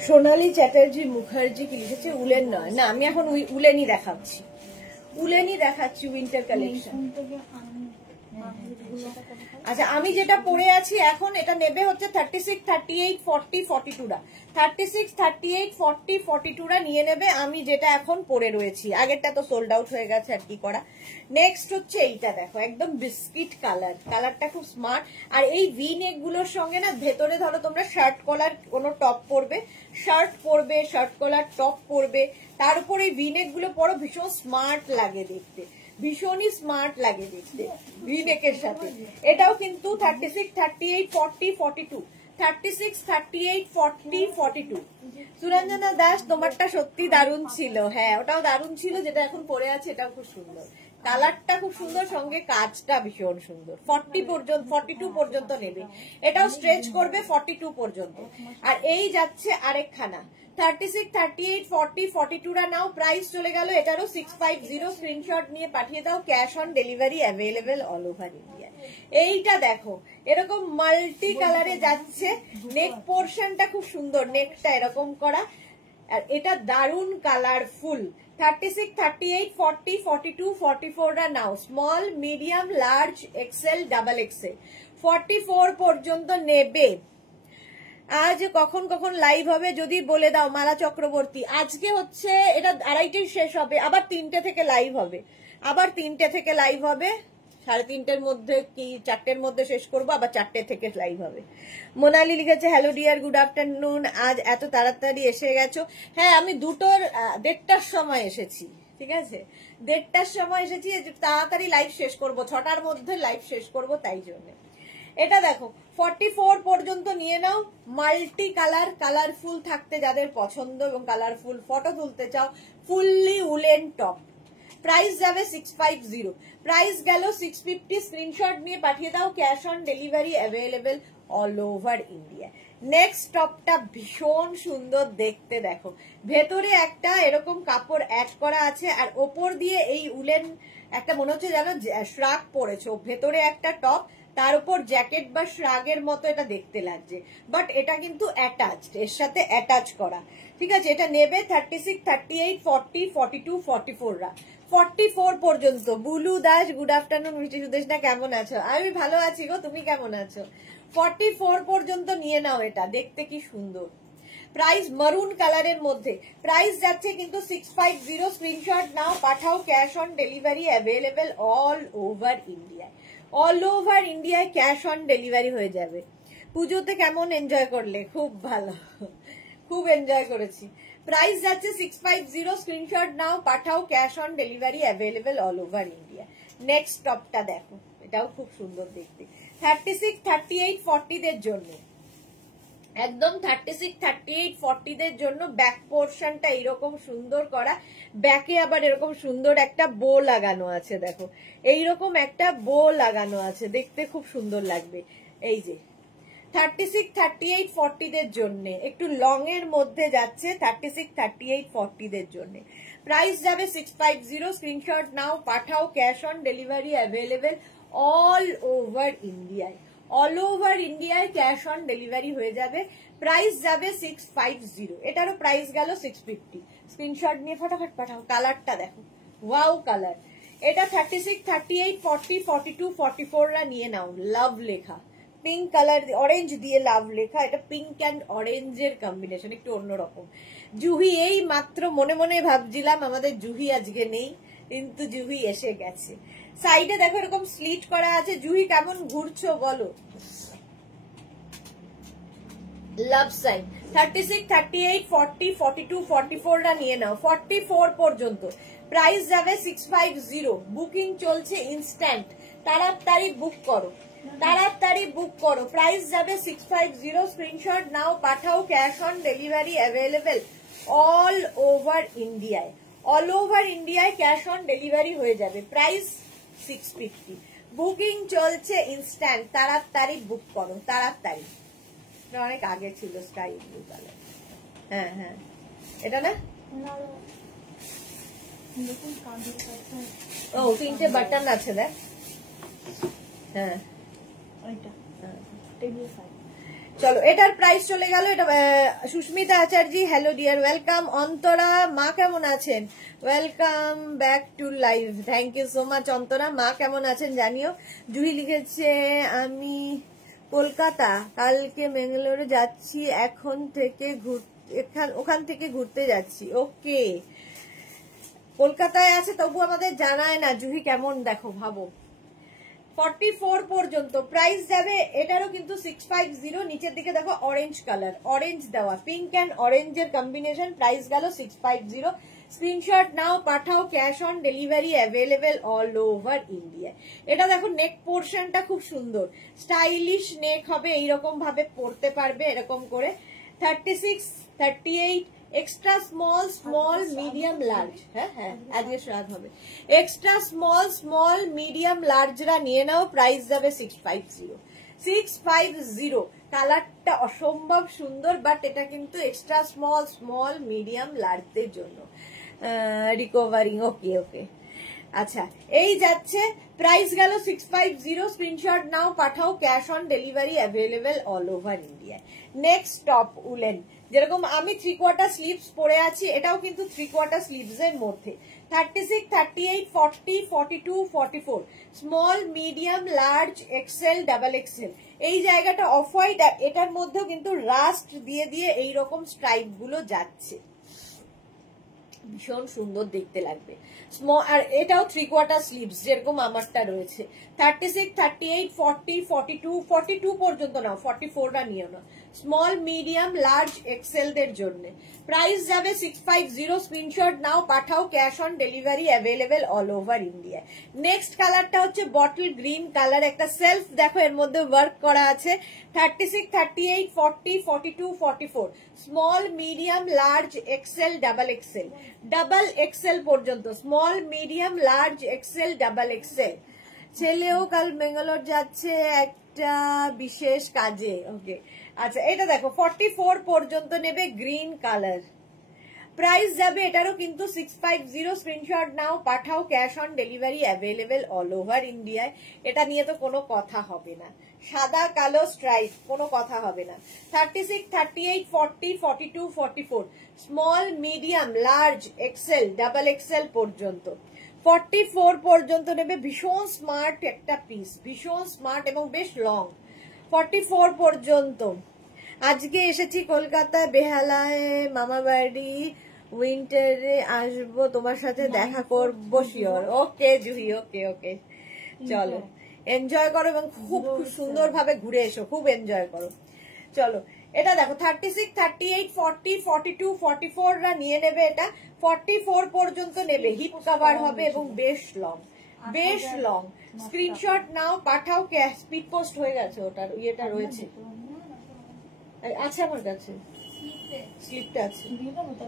সোনালী চ্যাটার্জি মুখার্জি কি লিখেছে? উলেন নয়, না আমি এখন উলেনই দেখাচ্ছি, উলেনই দেখাচ্ছি উইন্টার কালেকশন। আচ্ছা, আমি যেটা পরে আছি এখন, এটা নেবে হচ্ছে 36, 38, 40, 42 রা। 36, 38, 40, 42 রা নিয়ে নেবে। আমি যেটা এখন পরে রয়েছি, আগেরটা তো সোল্ড আউট হয়ে গেছে, আর কি করা। নেক্সট হচ্ছে এইটা, দেখো একদম বিস্কিট কালার, কালারটা খুব স্মার্ট। আর এই ভি নেক গুলোর সঙ্গে না, ভেতরে ধরো তোমরা শার্ট কলার কোনো টপ পরবে, শার্ট পরবে, শার্ট কলার টপ পরবে, তার উপর এই ভি নেক গুলো পরো, ভীষণ স্মার্ট লাগে দেখতে, ভীষণই স্মার্ট লাগে দেখতে ভি নেকের সাথে। এটাও কিন্তু 36, 38, 40, 42, 36, 38, 40, 42। সুরঞ্জনা দাস, তোমারটা সত্যি দারুণ ছিল। হ্যাঁ, ওটাও দারুণ ছিল, যেটা এখন পরে আছে এটাও খুব সুন্দর, কালারটা খুব সুন্দর, সঙ্গে কাজটা ভীষণ সুন্দর। 40 পর্যন্ত, 42 পর্যন্ত নেবে, এটাও স্ট্রেচ করবে 42 পর্যন্ত। আর এই যাচ্ছে আরেকখানা 36, 38, 40, 42 রা নাও। প্রাইস চলে গেল এটারও 650। স্ক্রিনশট নিয়ে পাঠিয়ে দাও, cash on delivery available all over India. এইটা দেখো, এরকম মাল্টি কালারে যাচ্ছে, নেক পোর্শনটা খুব সুন্দর, নেকটা এরকম করা, আর এটা দারুন কালারফুল। 36, 38, 40, 42, 44 রা নাও। Small, medium, large, XL, double XL, 44 পর্যন্ত নেবে। আজ কখন কখন লাইভ হবে যদি বলে দাও। মালা চক্রবর্তী, আজকে হচ্ছে এটা 2:30 শেষ হবে, আবার 3টে থেকে লাইভ হবে, আবার 3টে থেকে লাইভ হবে, 3:30-র মধ্যে কি 4টের মধ্যে শেষ করবো, আবার 4টে থেকে লাইভ হবে। মোনালি লিখেছে হ্যালো ডিয়ার, গুড আফটারনুন, আজ এত তাড়াতাড়ি এসে গেছো। হ্যাঁ, আমি 1:30টার সময় এসেছি, ঠিক আছে, 1:30টার সময় এসেছি, তাড়াতাড়ি লাইভ শেষ করবো, 6টার মধ্যে লাইভ শেষ করবো, তাই জন্য। এটা দেখো 44 পর্যন্ত নিয়ে নাও। মাল্টি কালার, কালারফুল থাকতে যাদের পছন্দ এবং কালারফুল ফটো তুলতে চাও, ফুললি উলেন টপ। প্রাইস যাবে 650, প্রাইস গেল 650। স্ক্রিনশট নিয়ে পাঠিয়ে দাও, cash on delivery available all over India. Next টপটা ভীষণ সুন্দর দেখতে, দেখো ভেতরে একটা এরকম কাপড় অ্যাড করা আছে, আর ওপর দিয়ে এই উলেন একটা মনে হচ্ছে যেন শ্রাক পড়েছো, ভেতরে একটা টপ, তার উপর জ্যাকেট বা শ্রাগের মতো এটা দেখতে লাগছে, বাট এটা কিন্তু অ্যাটাচড, এর সাথে অ্যাটাচ করা। ঠিক আছে, এটা নেবে 36, 38, 40, 42, 44 রা, 44 পর্যন্ত। Bulu Das, good afternoon. মিষ্টি সুদেশনা, কেমন আছো? আমি ভালো আছি গো, তুমি কেমন আছো? 44 পর্যন্ত নিয়ে নাও, এটা দেখতে কি সুন্দর। প্রাইস মারুন কালারের মধ্যে, প্রাইস যাচ্ছে কিন্তু 650। স্ক্রিনশট নাও, পাঠাও, cash on delivery available all over ইন্ডিয়ায়। অল ওভার ইন্ডিয়ায় ক্যাশ অন ডেলিভারি হয়ে যাবে। পুজোতে কেমন এনজয় করলে? খুব ভালো, খুব এনজয় করেছি। প্রাইস যাচ্ছে 650। স্ক্রিনশট নাও, পাঠাও, cash on delivery available all over India. Next টপটা দেখো, এটাও খুব সুন্দর দেখতে। 36, 38, 40 দের জন্য, একদম 36, 38, 40 দের জন্য। ব্যাক পোর্শনটা এরকম সুন্দর করা, ব্যাকে আবার এরকম সুন্দর একটা বো লাগানো আছে, দেখো এইরকম একটা বো লাগানো আছে, দেখতে খুব সুন্দর লাগবে। এই যে 36, 38, 40 দের জন্য, একটু লং এর মধ্যে যাচ্ছে 36, 38, 40 দের জন্য। প্রাইস যাবে 650। স্ক্রিনশট নাও, পাঠাও, cash on delivery available all over ইন্ডিয়ায়। অল ওভার ইন্ডিয়ায় ক্যাশ অন ডেলিভারি হয়ে যাবে। প্রাইস যাবে 650। এটারও প্রাইস গেল 650। স্ক্রিনশট নিয়ে ফটাফট পাঠাও। কালারটা দেখো, ওয়াও কালার। এটা 36, 38, 40, 42, 44 রা নিয়ে নাও। লাভ লেখা, পিঙ্ক কালার, অরেঞ্জ দিয়ে লাভ লেখা। এটা পিঙ্ক অ্যান্ড অরেঞ্জের কম্বিনেশন, একটু অন্যরকম। জুহি, এই মাত্র মনে মনে ভাবছিলাম আমাদের জুহি আজকে নেই, কিন্তু জুহি এসে গেছে। সাইডে দেখো এরকম স্লিট করা আছে। জুহি কেমন ঘুরছো বলো? লাভ সাইড 36, 38, 40, 42, 44 রা নিয়ে নাও। 44 পর্যন্ত প্রাইস যাবে 650। বুকিং চলছে ইনস্ট্যান্ট, তাড়াতাড়ি বুক করো, তাড়াতাড়ি বুক করো। প্রাইস যাবে 650। স্ক্রিনশট নাও, পাঠাও, cash on delivery available all over ইন্ডিয়ায়। অল ওভার ইন্ডিয়ায় ক্যাশ অন ডেলিভারি হয়ে যাবে। প্রাইস 650। বুকিং চলছে ইনস্ট্যান্ট, তাড়াতাড়ি বুক করো, তাড়াতাড়ি। এটা অনেক আগে ছিল, স্কাই ব্লু কালার। হ্যাঁ হ্যাঁ, এটা না? ও, 3টে বাটন আছে দেখ। হ্যাঁ, চলো এটার প্রাইস চলে গেল। এটা Susmita Acharya, hello dear, welcome. Antara, মা কেমন আছেন? Welcome back to live, thank you so much. Antara, মা কেমন আছেন জানিও। জুহি লিখেছে, আমি কলকাতা, কালকে বেঙ্গালুরু যাচ্ছি, ওখান থেকে ঘুরতে যাচ্ছি। ওকে, কলকাতায় আছে তবু আমাদের জানায় না জুহি কেমন, দেখো ভাবো। 44 পর্যন্ত প্রাইস যাবে। এটারও কিন্তু 650। নিচের দিকে দেখো অরেঞ্জ কালার, অরেঞ্জ দেওয়া, পিঙ্ক অ্যান্ড অরেঞ্জের কম্বিনেশন। প্রাইস গেল 650। স্ক্রিনশট নাও, পাঠাও, cash on delivery available all over India. এটা দেখো নেক পোর্শনটা খুব সুন্দর, স্টাইলিশ নেক হবে, এইরকম ভাবে পরতে পারবে এরকম করে। 36, 38, extra small, small, medium, large. হ্যাঁ হ্যাঁ, আজকে শ্রাগ হবে। এক্সট্রা স্মল, স্মল, মিডিয়াম, লার্জরা নিয়ে নাও। প্রাইস যাবে 650। 650। কালারটা অসম্ভব সুন্দর, বাট এটা কিন্তু এক্সট্রা স্মল, স্মল, মিডিয়াম, লার্জদের জন্য। রিকভারিং, ওকে ওকে। আচ্ছা, এই যাচ্ছে, প্রাইস গেল 650। স্ক্রিনশট নাও, পাঠাও, cash on delivery available all over India. Next top woollen, যেরকম আমি 3/4 স্লিভস পরে আছি, এটাও কিন্তু 3/4 স্লিভস এর মধ্যে। 36, 38, 40, 42, 44, small, medium, large, XL, double XL. এই জায়গাটা অফ হোয়াইট, এটার মধ্যেও কিন্তু রাস্ট দিয়ে দিয়ে এইরকম স্ট্রাইপ গুলো যাচ্ছে, ভীষণ সুন্দর দেখতে লাগবে। স্মল, আর এটাও 3/4 স্লিভস যেরকম আমারটা রয়েছে। 36, 38, 40, 42, 42 পর্যন্ত নাও, 44 টা নিও না। স্মল, মিডিয়াম, লার্জ, এক্সেল দের জন্য। প্রাইস যাবে 650। স্ক্রিনশট নাও, পাঠাও, cash on delivery available all over India. Next কালারটা হচ্ছে বটল গ্রিন কালার, একটা সেলফ দেখো এর মধ্যে ওয়ার্ক করা আছে। 36, 38, 40, 42, 44, small, medium, large, XL, double XL. Double XL পর্যন্ত, small, medium, large, XL, double XL. ছেলেও কাল বেঙ্গালোর যাচ্ছে একটা বিশেষ কাজে। ওকে, আচ্ছা এটা দেখো 44 পর্যন্ত নেবে, গ্রিন কালার। প্রাইস যাবে এটারও কিন্তু 650, স্ক্রিনশট নাও পাঠাও, cash on delivery available all over ইন্ডিয়ায়। এটা নিয়ে তো কোনো কথা হবে না, সাদা কালো স্ট্রাইপ, কোনো কথা হবে না। 36, 38, 40, 42, 44, small, medium, large, XL, double XL পর্যন্ত 44 পর্যন্ত নেবে। ভীষণ স্মার্ট একটা পিস, ভীষণ স্মার্ট এবং বেশ লং। 44 পর্যন্ত। আজকে এসেছি কলকাতা বেহালায় মামা বাড়ি, উইন্টারে আসবো, তোমার সাথে দেখা করবো শিওর। ওকে জুহি, ওকে ওকে, চলো এনজয় করো এবং খুব সুন্দরভাবে ঘুরে এসো, খুব এনজয় করো। চলো এটা দেখো 36, 38, 40, 42, 44 রা নিয়ে নেবে। এটা 44 পর্যন্ত নেবে। হিপ কভার হবে এবং বেশ লং, বেশ লং। স্ক্রিনশট নাও পাঠাও, স্পিড পোস্ট হয়ে গেছে, ওটার ইয়েটা রয়েছে, আছে আমার কাছে, স্লিপটা আছে।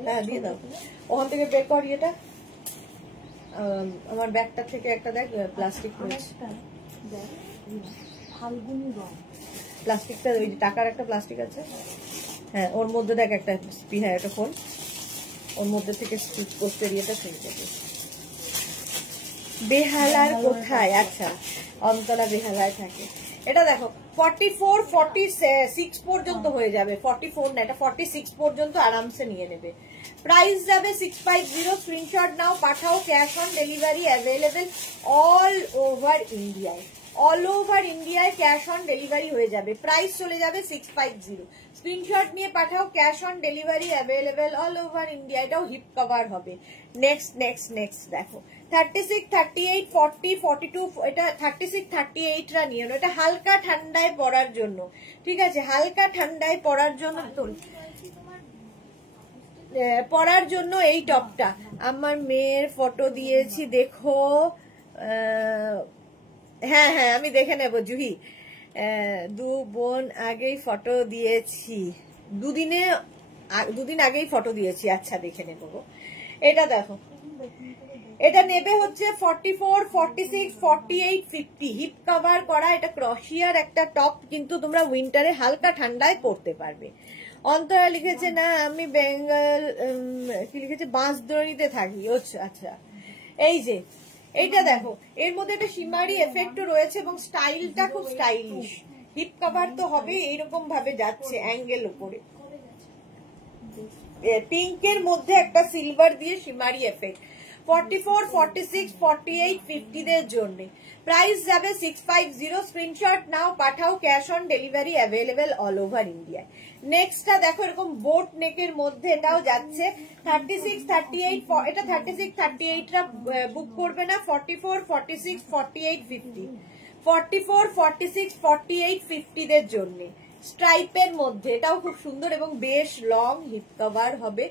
হ্যাঁ দিয়ে দাও, ওখান থেকে বের কর ইয়েটা। আমার ব্যাগটা থেকে একটা দেখ প্লাস্টিক রয়েছে, প্লাস্টিকটা ওই টাকার একটা প্লাস্টিক আছে, হ্যাঁ ওর মধ্যে দেখ একটা হ্যাঁ একটা ফোন, ওর মধ্যে থেকে স্পিড পোস্টের ইয়েটা শুনে যাবে। বেহালার কোথায়? আচ্ছা অন্তরা বেহালায় থাকে। এটা দেখো 44, 46 পর্যন্ত হয়ে যাবে। 44 না, এটা 46 পর্যন্ত আরামসে নিয়ে নেবে। প্রাইস যাবে 650, স্ক্রিনশট নাও পাঠাও, cash on delivery available all over ইন্ডিয়ায়। অল ওভার ইন্ডিয়ায় ক্যাশ অন ডেলিভারি হয়ে যাবে। প্রাইস চলে যাবে 650, স্ক্রিনশট নিয়ে পাঠাও, cash on delivery available all over India. এটাও হিপ কভার হবে। নেক্সট নেক্সট নেক্সট দেখো 36, 38, 40, 42, এটা 36, 38 রা নিয়ে নাও। এটা হালকা ঠান্ডায় পরার জন্য, ঠিক আছে, হালকা ঠান্ডায় পরার জন্য পরার জন্য এই টপটা। আমার মেয়ের ফটো দিয়েছি দেখো। হ্যাঁ হ্যাঁ আমি দেখে নেব জুহি, 2 বোন আগেই ফটো দিয়েছি, দুদিন আগেই ফটো দিয়েছি। আচ্ছা দেখে নেব। এটা দেখো, এটা নেবে হচ্ছে 44, 46, 48, 50, হিপ কভার করা। এটা ক্রশিয়ার একটা টপ, কিন্তু তোমরা উইন্টারে হালকা ঠান্ডায় পরতে পারবে। অন্তরা লিখেছে না আমি বেঙ্গল, কি লিখেছে, বাঁশদড়িতে থাকি। আচ্ছা এই যে এইটা দেখো, এর মধ্যে একটা শিমারি এফেক্টও রয়েছে এবং স্টাইলটা খুব স্টাইলিশ। হিপ কভার তো হবে, এইরকম ভাবে যাচ্ছে অ্যাঙ্গেল উপরে, পিঙ্কের মধ্যে একটা সিলভার দিয়ে শিমারি এফেক্ট। 44, 46, 48, 50 দের জন্য প্রাইস যাবে 650, স্ক্রিনশট নাও পাঠাও, cash on delivery available all over India. নেক্সটটা দেখো এরকম বোট নেকের মধ্যে, এটাও যাচ্ছে 36, 38, এটা 36, 38 রা বুক করবে না। 44, 46, 48, 50, 44, 46, 48, 50 দের জন্য স্ট্রাইপের মধ্যে। এটাও খুব সুন্দর এবং বেশ লং, হিপ কভার হবে,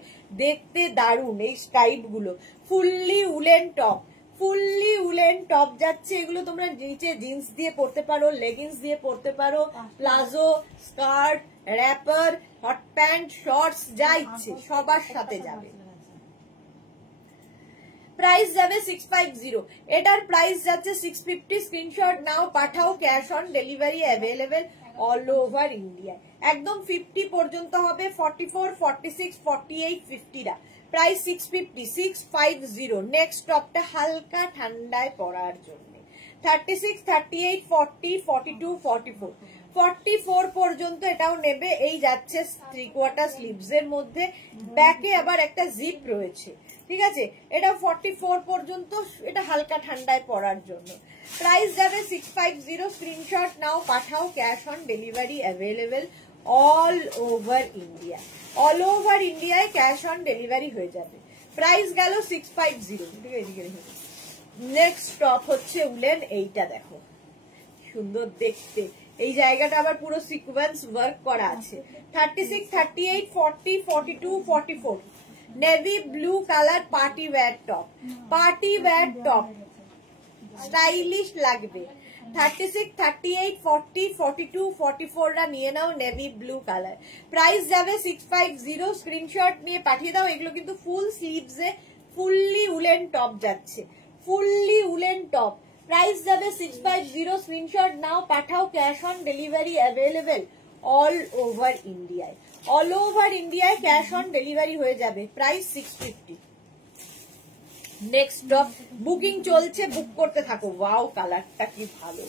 দেখতে দারুণ এই স্ট্রাইপ গুলো। Fully woollen top, fully woollen top যাচ্ছে। এগুলো তোমরা নিচে জিন্স দিয়ে পরতে পারো, লেগিংস দিয়ে পরতে পারো, palazzo, skirt, wrapper, hot pant, shorts, যা ইচ্ছে সবার সাথে যাবে। প্রাইস যাবে 650, এটার প্রাইস যাচ্ছে 650, স্ক্রিনশট নাও পাঠাও, cash on delivery available all over India. একদম 50 পর্যন্ত হবে। 44, 46, 48, 50 রা প্রাইস 650, 650। নেক্সট টপটা হালকা ঠান্ডায় পরার জন্য 36, 38, 40, 42, 44, 44 পর্যন্ত এটাও নেবে। এই যাচ্ছে 3/4 স্লিভস এর মধ্যে, ব্যাকে আবার একটা জিপ রয়েছে, ঠিক আছে। এটা 44 পর্যন্ত, এটা হালকা ঠান্ডায় পরার জন্য। প্রাইস যাবে 650, স্ক্রিনশট নাও পাঠাও, cash on delivery available all over India. All over ইন্ডিয়ায় ক্যাশ অন ডেলিভারি হয়ে যাবে। প্রাইস গেল 650, ঠিক আছে। নেক্সট টপ হচ্ছে উলেন, এইটা দেখো সুন্দর দেখতে। এই জায়গাটা আবার পুরো সিকোয়েন্স ওয়ার্ক করা আছে। 36, 38, 40, 42, 44, navy blue colour party wear top, party wear top stylish লাগবে। 36, 38, 40, 42, 44 রা নিয়ে নাও, নেভি ব্লু কালার। প্রাইস যাবে 650, স্ক্রিনশট নিয়ে পাঠিয়ে দাও। এগুলো কিন্তু ফুল স্লিভসে ফুললি উলেন টপ যাচ্ছে, ফুললি উলেন টপ। প্রাইস যাবে 650, স্ক্রিনশট নাও পাঠাও, cash on delivery available all over ইন্ডিয়ায়। অল ওভার ইন্ডিয়ায় ক্যাশ অন ডেলিভারি হয়ে যাবে, প্রাইস 650। নেক্সট টপ বুকিং চলছে, বুক করতে থাকো। ওয়াও কালারটা কি ভালো,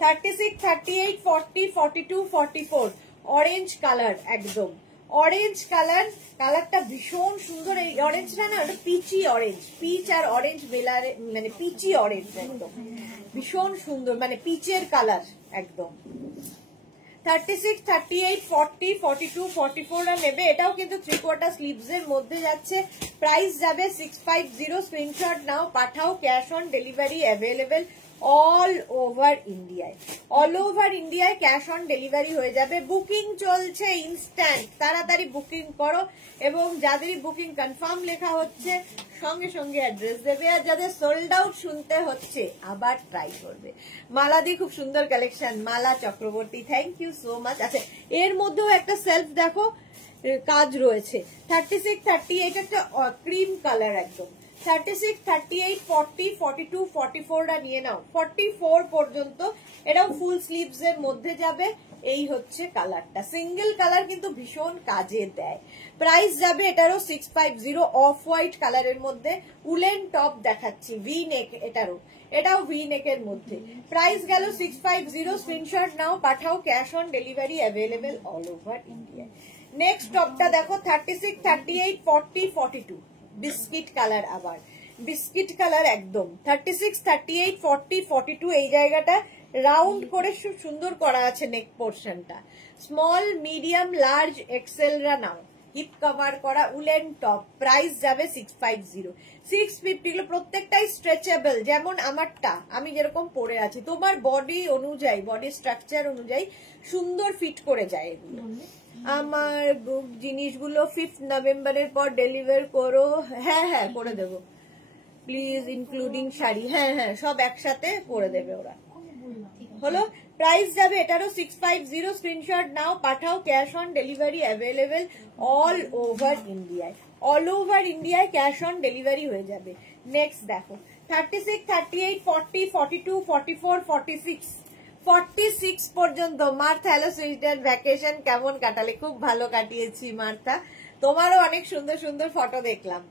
36, 38, 40, 42, 44 অরেঞ্জ কালার, একদম অরেঞ্জ কালার। কালারটা ভীষণ সুন্দর। এই অরেঞ্জটা না, ওটা পিচি অরেঞ্জ, পিচ আর অরেঞ্জ মেলারে, মানে পিচি অরেঞ্জ, একদম ভীষণ সুন্দর, মানে পিচের কালার একদম। 36, 38, 40, 42, 44 নেবে। এটাও কিন্তু 3/4 স্লিভস এর মধ্যে যাচ্ছে, প্রাইস যাবে 650। স্ক্রিনশট নাও, পাঠাও, cash on delivery available all over ইন্ডিয়ায়। অল ওভার ইন্ডিয়ায় ক্যাশ অন ডেলিভারি হয়ে যাবে, বুকিং চলছে ইনস্ট্যান্ট, তাড়াতাড়ি বুকিং করো। এবং যাদেরই বুকিং কনফার্ম লেখা হচ্ছে সঙ্গে সঙ্গে অ্যাড্রেস দেবে, আর যাদের সোল্ড আউট শুনতে হচ্ছে আবার ট্রাই করবে। মালাদি খুব সুন্দর collection, Mala Chakraborty, thank you so much. আচ্ছা, এর মধ্যেও একটা সেলফ দেখো কাজ রয়েছে, 36, 38 একটা ক্রিম কালার একদম। 36, 38, 40, 42, 44 নিয়ে নাও, 44 পর্যন্ত। এটাও ফুল স্লিভস এর মধ্যে যাবে। এই হচ্ছে কালারটা, সিঙ্গেল কালার কিন্তু ভীষণ কাজে দেয়। প্রাইস যাবে এটারও 650, অফ হোয়াইট কালারের মধ্যে। উলেন টপ দেখাচ্ছি, ভি নেক, এটাও ভি নেকের মধ্যে। প্রাইস গেল 650। স্ক্রিনশট নাও, পাঠাও, cash on delivery available all over India. Next টপটা দেখো, 36, 38, 40, 42 বিস্কিট কালার, আবার বিস্কিট কালার একদম। 36, 38, 40, 42 এই জায়গাটা রাউন্ড করে খুব সুন্দর করা আছে নেক পোর্শনটা। স্মল, মিডিয়াম, লার্জ, এক্সেল রা নাও। হিপ কভার করা উলেন টপ, প্রাইস যাবে 650। 650 গুলো প্রত্যেকটাই স্ট্রেচেবল, যেমন আমারটা, আমি যেরকম পরে আছি, তোমার বডি অনুযায়ী, বডি স্ট্রাকচার অনুযায়ী সুন্দর ফিট করে যায় এগুলো। আমার জিনিসগুলো 5 নভেম্বরের পর ডেলিভার করো। হ্যাঁ হ্যাঁ করে দেবো প্লিজ, ইনক্লুডিং শাড়ি। হ্যাঁ হ্যাঁ সব একসাথে করে দেবে ওরা। হলো, প্রাইস যাবে এটারও 650। স্ক্রিনশট নাও, পাঠাও, cash on delivery available all over ইন্ডিয়ায়। অল ওভার ইন্ডিয়ায় ক্যাশ অন ডেলিভারি হয়ে যাবে। নেক্সট দেখো, 36, 38, 40, 42, 44, 46 46 পর্যন্ত। মার্থা, হ্যালো সুইটার, ভ্যাকেশন কেমন কাটালে? খুব ভালো কাটিয়েছি মার্থা, তোমারও অনেক সুন্দর সুন্দর ফটো দেখলাম।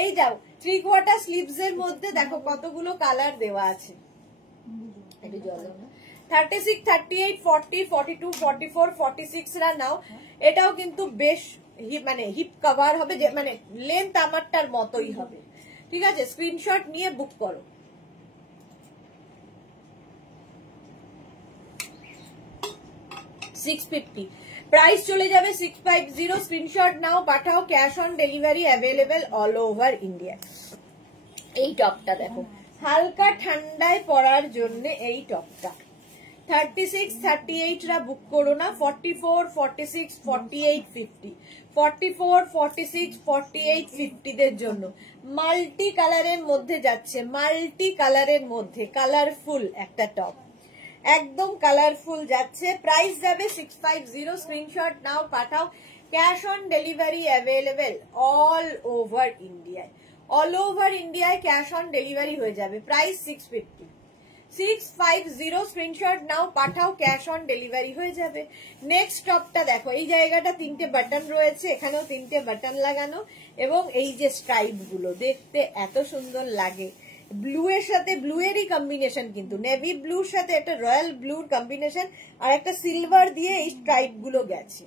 এই যাও 3/4 স্লিভস এর মধ্যে দেখো কতগুলো কালার দেওয়া আছে। 36, 38, 40, 42, 44, 46 রা নাও। এটাও কিন্তু বেশ মানে হিপ কভার হবে, যে মানে লেন্থ আমারটার মতোই হবে। ঠিক আছে, স্ক্রিনশট নিয়ে বুক করো। 650 প্রাইস চলে যাবে 650। স্ক্রিনশট নাও, পাঠাও, cash on delivery available all over India. এই টপটা দেখো, হালকা ঠান্ডায় পরার জন্য এই টপটা। 36, 38 রা বুক করো না, 44, 46, 48, 50 44, 46, 48, 50 দের জন্য মাল্টি কালারের মধ্যে যাচ্ছে, মাল্টি কালারের মধ্যে কালারফুল একটা টপ, একদম কালারফুল যাচ্ছে। প্রাইস যাবে 650। স্ক্রিনশট নাও, পাঠাও, cash on delivery available all over ইন্ডিয়ায়। অল ওভার ইন্ডিয়ায় ক্যাশ অন ডেলিভারি হয়ে যাবে, প্রাইস 650। 650 স্ক্রিনশট নাও, পাঠাও, ক্যাশ অন ডেলিভারি হয়ে যাবে। নেক্সট টপটা দেখো, এই জায়গাটা 3টে বাটন রয়েছে, এখানেও 3টে বাটন লাগানো, এবং এই যে স্ট্রাইপ গুলো দেখতে এত সুন্দর লাগে। ব্লু এর সাথে, ব্লু এরই কম্বিনেশন, কিন্তু নেভি ব্লুর সাথে একটা রয়্যাল ব্লুর কম্বিনেশন, আর একটা সিলভার দিয়ে এই স্ট্রাইপ গুলো গেছে।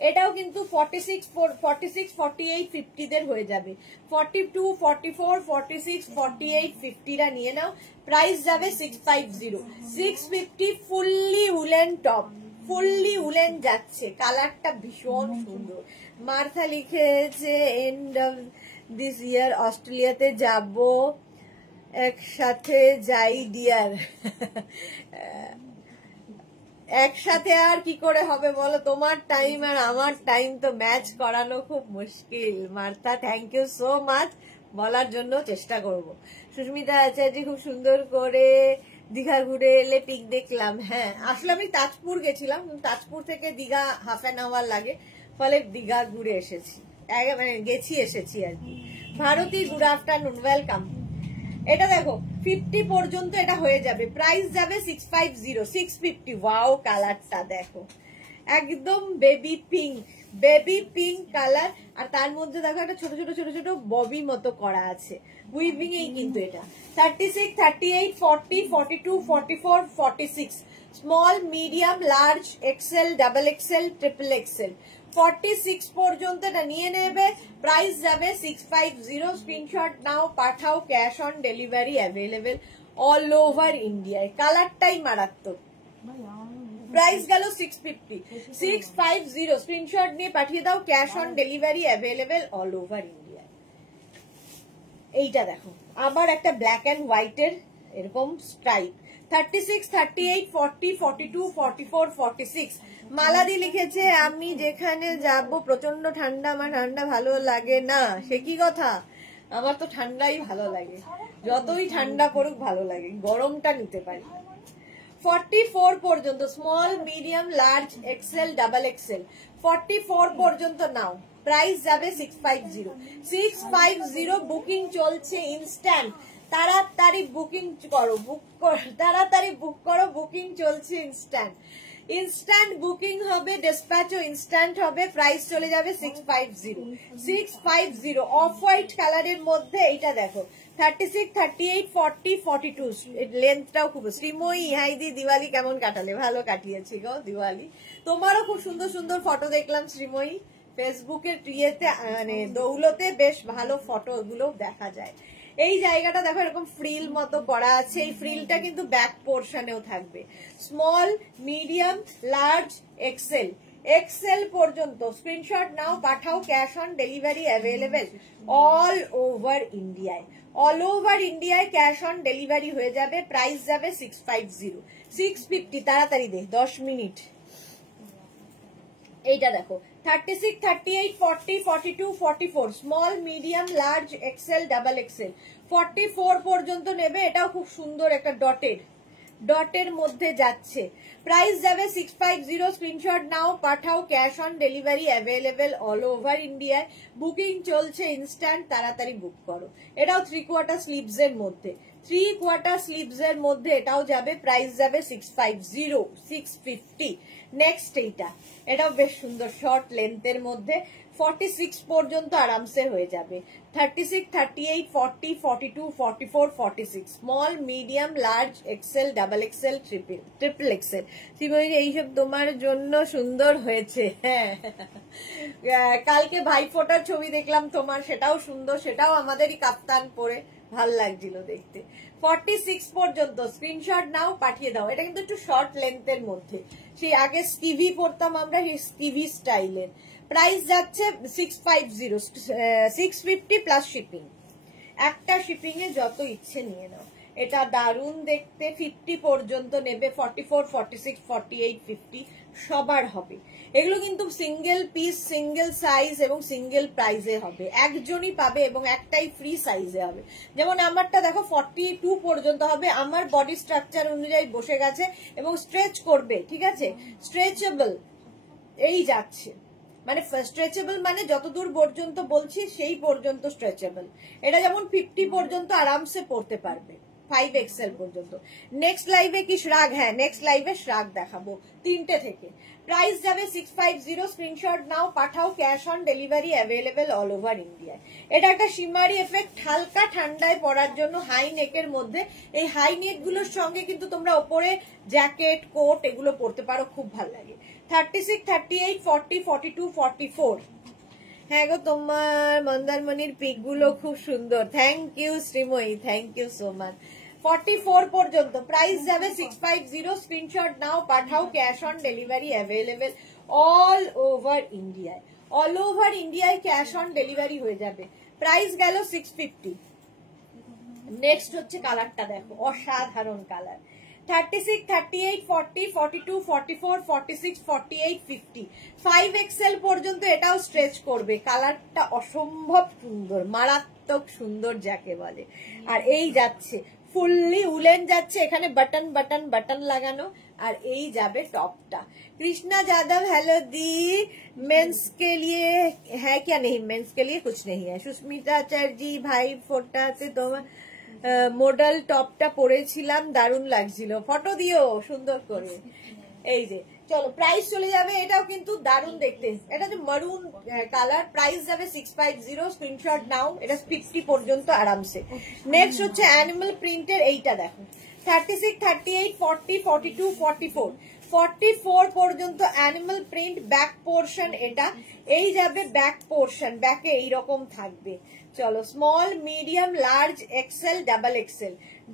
এটাও কিন্তু 46, 48, 50 দের হয়ে যাবে। 42, 44, 46, 48, 50 রা নিয়ে নাও। প্রাইস যাবে 650। 650 fully woollen top, fully woollen যাচ্ছে, কালারটা ভীষণ সুন্দর। মার্থা লিখেছে এন্ড অফ দিস ইয়ার অস্ট্রেলিয়াতে যাব, একসাথে যাই ডিয়ার। একসাথে আর কি করে হবে বলো, তোমার টাইম আর আমার টাইম তো ম্যাচ করানো খুব মুশকিল। Martha, thank you so much, বলার জন্য চেষ্টা করব। সুস্মিতা আচার্য, খুব সুন্দর করে দীঘা ঘুরে এলে, পিক দেখলাম। হ্যাঁ, আসলে আমি তাজপুর গেছিলাম, তাজপুর থেকে দীঘা হাফ অ্যান আওয়ার লাগে, ফলে দীঘা ঘুরে এসেছি, মানে গেছি এসেছি আর কি। Bharati, good afternoon, welcome. এটা দেখো 50 পর্যন্ত এটা হয়ে যাবে, প্রাইস যাবে 650। 650 ওয়াও কালারটা দেখো, একদম বেবি পিঙ্ক কালার, আর তার মধ্যে দেখো একটা ছোট ছোট ছোট ছোট ববি মতো করা আছে, উইভিং এই কিন্তু এটা 36, 38, 40, 42, 44, 46, small, medium, large, XL, double XL, triple XL, 46 পর্যন্ত এটা নিয়ে নেবে। প্রাইস যাবে 650। স্ক্রিনশট নাও, পাঠাও, cash on delivery available all over ইন্ডিয়ায়। কালারটাই মারাত্মক। প্রাইস গেল 650, 650। স্ক্রিনশট নিয়ে পাঠিয়ে দাও, cash on delivery available all over ইন্ডিয়ায়। এইটা দেখো আবার একটা ব্ল্যাক এন্ড হোয়াইটের এরকম স্ট্রাইপ, 36, 38, 40, 42, 44, 46। মালাদি লিখেছে আমি যেখানে যাব প্রচন্ড ঠান্ডা, আমার ঠান্ডা ভালো লাগে না। সে কি কথা, আমার তো ঠান্ডাই ভালো লাগে, যতই ঠান্ডা পড়ুক ভালো লাগে, গরমটা নিতে পারি। 44 পর্যন্ত small, medium, large, XL, double XL, 44 পর্যন্ত নাও। প্রাইস যাবে 650, 650। বুকিং চলছে ইনস্ট্যান্ট, তাড়াতাড়ি বুকিং করো, তাড়াতাড়ি বুক করো, বুকিং চলছে ইনস্ট্যান্ট বুকিং হবে, ডিসপ্যাচও ইনস্ট্যান্ট হবে। প্রাইস চলে যাবে 650, 650। অফ হোয়াইট কালারের মধ্যে এইটা দেখো 36, 38, 40, 42। লেন্থটাও খুব। শ্রীময়ী হাই দি, দিওয়ালি কেমন কাটালে? ভালো কাটিয়েছি গো দিওয়ালি। তোমারও খুব সুন্দর সুন্দর ফটো দেখলাম শ্রীময়ী, ফেসবুকের ইয়েতে মানে দৌলতে বেশ ভালো ফটো গুলো দেখা যায়। এই জায়গাটা দেখো এরকম ফ্রিল মতো করা আছে, এই ফ্রিলটা কিন্তু ব্যাক পোর্শনেও থাকবে। স্মল, মিডিয়াম, লার্জ, এক্সেল পর্যন্ত। স্ক্রিনশট নাও, পাঠাও, cash on delivery available all over ইন্ডিয়ায়। অল ওভার ইন্ডিয়ায় ক্যাশ অন ডেলিভারি হয়ে যাবে। প্রাইস যাবে 650, 650। তাড়াতাড়ি দে, 10 মিনিট। এইটা দেখো 36, 38, 40, 42, 44। Small, medium, large, XL, double XL, 44 পর্যন্ত নেবে। এটাও খুব সুন্দর একটা ডটের মধ্যে যাচ্ছে। প্রাইস যাবে 650। স্ক্রিনশট নাও, পাঠাও, cash on delivery available all over ইন্ডিয়ায়। বুকিং চলছে ইনস্ট্যান্ট, তাড়াতাড়ি বুক করো। এটাও 3/4 স্লিভস এর মধ্যে, 3/4 স্লিভস এর মধ্যে এটাও যাবে। প্রাইস যাবে 650, 650। নেক্সট এটাও বেশ সুন্দর শর্ট লেন্থের মধ্যে, 46 পর্যন্ত আরামসে হয়ে যাবে। 36, 38, 40, 42, 44, 46। Small, medium, large, XL, double XL, triple XL. এইসব তোমার জন্য সুন্দর হয়েছে। হ্যাঁ, কালকে ভাইফোঁটার ছবি দেখলাম তোমার, সেটাও সুন্দর, সেটাও আমাদেরই কাপ্তান পরে ভাল লাগছিল দেখতে। 46 পর্যন্ত স্ক্রিনশট নাও, পাঠিয়ে দাও। এটা কিন্তু একটু শর্ট লেন্থের মধ্যে, সেই আগে স্কিভি পরতাম আমরা, সেই স্কিভি স্টাইলের। প্রাইস যাচ্ছে 650, 650 প্লাস শিপিং। একটা শিপিং এ যত ইচ্ছে নিয়ে নাও। এটা দারুণ দেখতে। 50 পর্যন্ত নেবে, 44, 46, 48, 50 সবার হবে। এগুলো কিন্তু সিঙ্গেল পিস, সিঙ্গেল সাইজ এবং সিঙ্গেল প্রাইসে হবে, একজনই পাবে এবং একটাই ফ্রি সাইজে হবে। যেমন আমারটা দেখো 42 পর্যন্ত হবে, আমার বডি স্ট্রাকচার অনুযায়ী বসে গেছে এবং স্ট্রেচ করবে, ঠিক আছে, স্ট্রেচেবল এই যাচ্ছে। মানে স্ট্রেচেবল মানে যতদূর পর্যন্ত বলছি সেই পর্যন্ত স্ট্রেচেবল। এটা যেমন 50 পর্যন্ত আরামসে পড়তে পারবে, 5XL পর্যন্ত। নেক্সট লাইভে কি শ্রাগ? হ্যাঁ, নেক্সট লাইভে শ্রাগ দেখাবো 3টে থেকে। প্রাইস যাবে 650। স্ক্রিনশট নাও, পাঠাও, cash on delivery available all over ইন্ডিয়ায়। এটা একটা শিমারি এফেক্ট, হালকা ঠান্ডায় পরার জন্য হাই নেকের মধ্যে। এই হাই নেক গুলোর সঙ্গে কিন্তু তোমরা ওপরে জ্যাকেট, কোট এগুলো পরতে পারো, খুব ভালো লাগে। 36, 38, 40, 42, 44। হ্যাঁ গো, তোমার মন্দারমণির পিক গুলো খুব সুন্দর। Thank you Sreemoyee, thank you so much. 44 পর্যন্ত প্রাইস যাবে 650। স্ক্রিনশট নাও, পাঠাও, cash on delivery available all over ইন্ডিয়ায়। অল ওভার ইন্ডিয়ায় ক্যাশ অন ডেলিভারি হয়ে যাবে। প্রাইস গেল 650। নেক্সট হচ্ছে কালারটা দেখো, অসাধারণ কালার। 36, 38, 40, 42, 44, 46, 48, 50 5XL পর্যন্ত এটাও স্ট্রেচ করবে। কালারটা অসম্ভব সুন্দর, মারাত্মক সুন্দর যাকে বলে। আর এই যাচ্ছে ফুললি উলেন যাচ্ছে, এখানে বাটন বাটন বাটন লাগানো, আর এই যাবে টপটা। कृष्णा যাদব, हेलो दी, मेंस के लिए है क्या? नहीं, मेंस के लिए कुछ नहीं है। सुष्मिता चैटर्जी, भाई फोटा से तो মডেল টপটা পরেছিলাম, দারুণ লাগছিল, ফটো দিও সুন্দর করে। এই যে চলো প্রাইস চলে যাবে, এটাও কিন্তু দারুণ দেখতে, এটা যে মারুন কালার, প্রাইস যাবে 650, স্ক্রিনশট নাও, এটা 50 পর্যন্ত আরামসে। নেক্সট হচ্ছে অ্যানিমাল প্রিন্টের, এইটা দেখো 36, 38, 40, 42, 44, 44 পর্যন্ত অ্যানিমাল প্রিন্ট, ব্যাক পোর্শন এটা, এই যাবে ব্যাক পোর্শন, ব্যাকে এইরকম থাকবে। চলো small, medium, large, XL,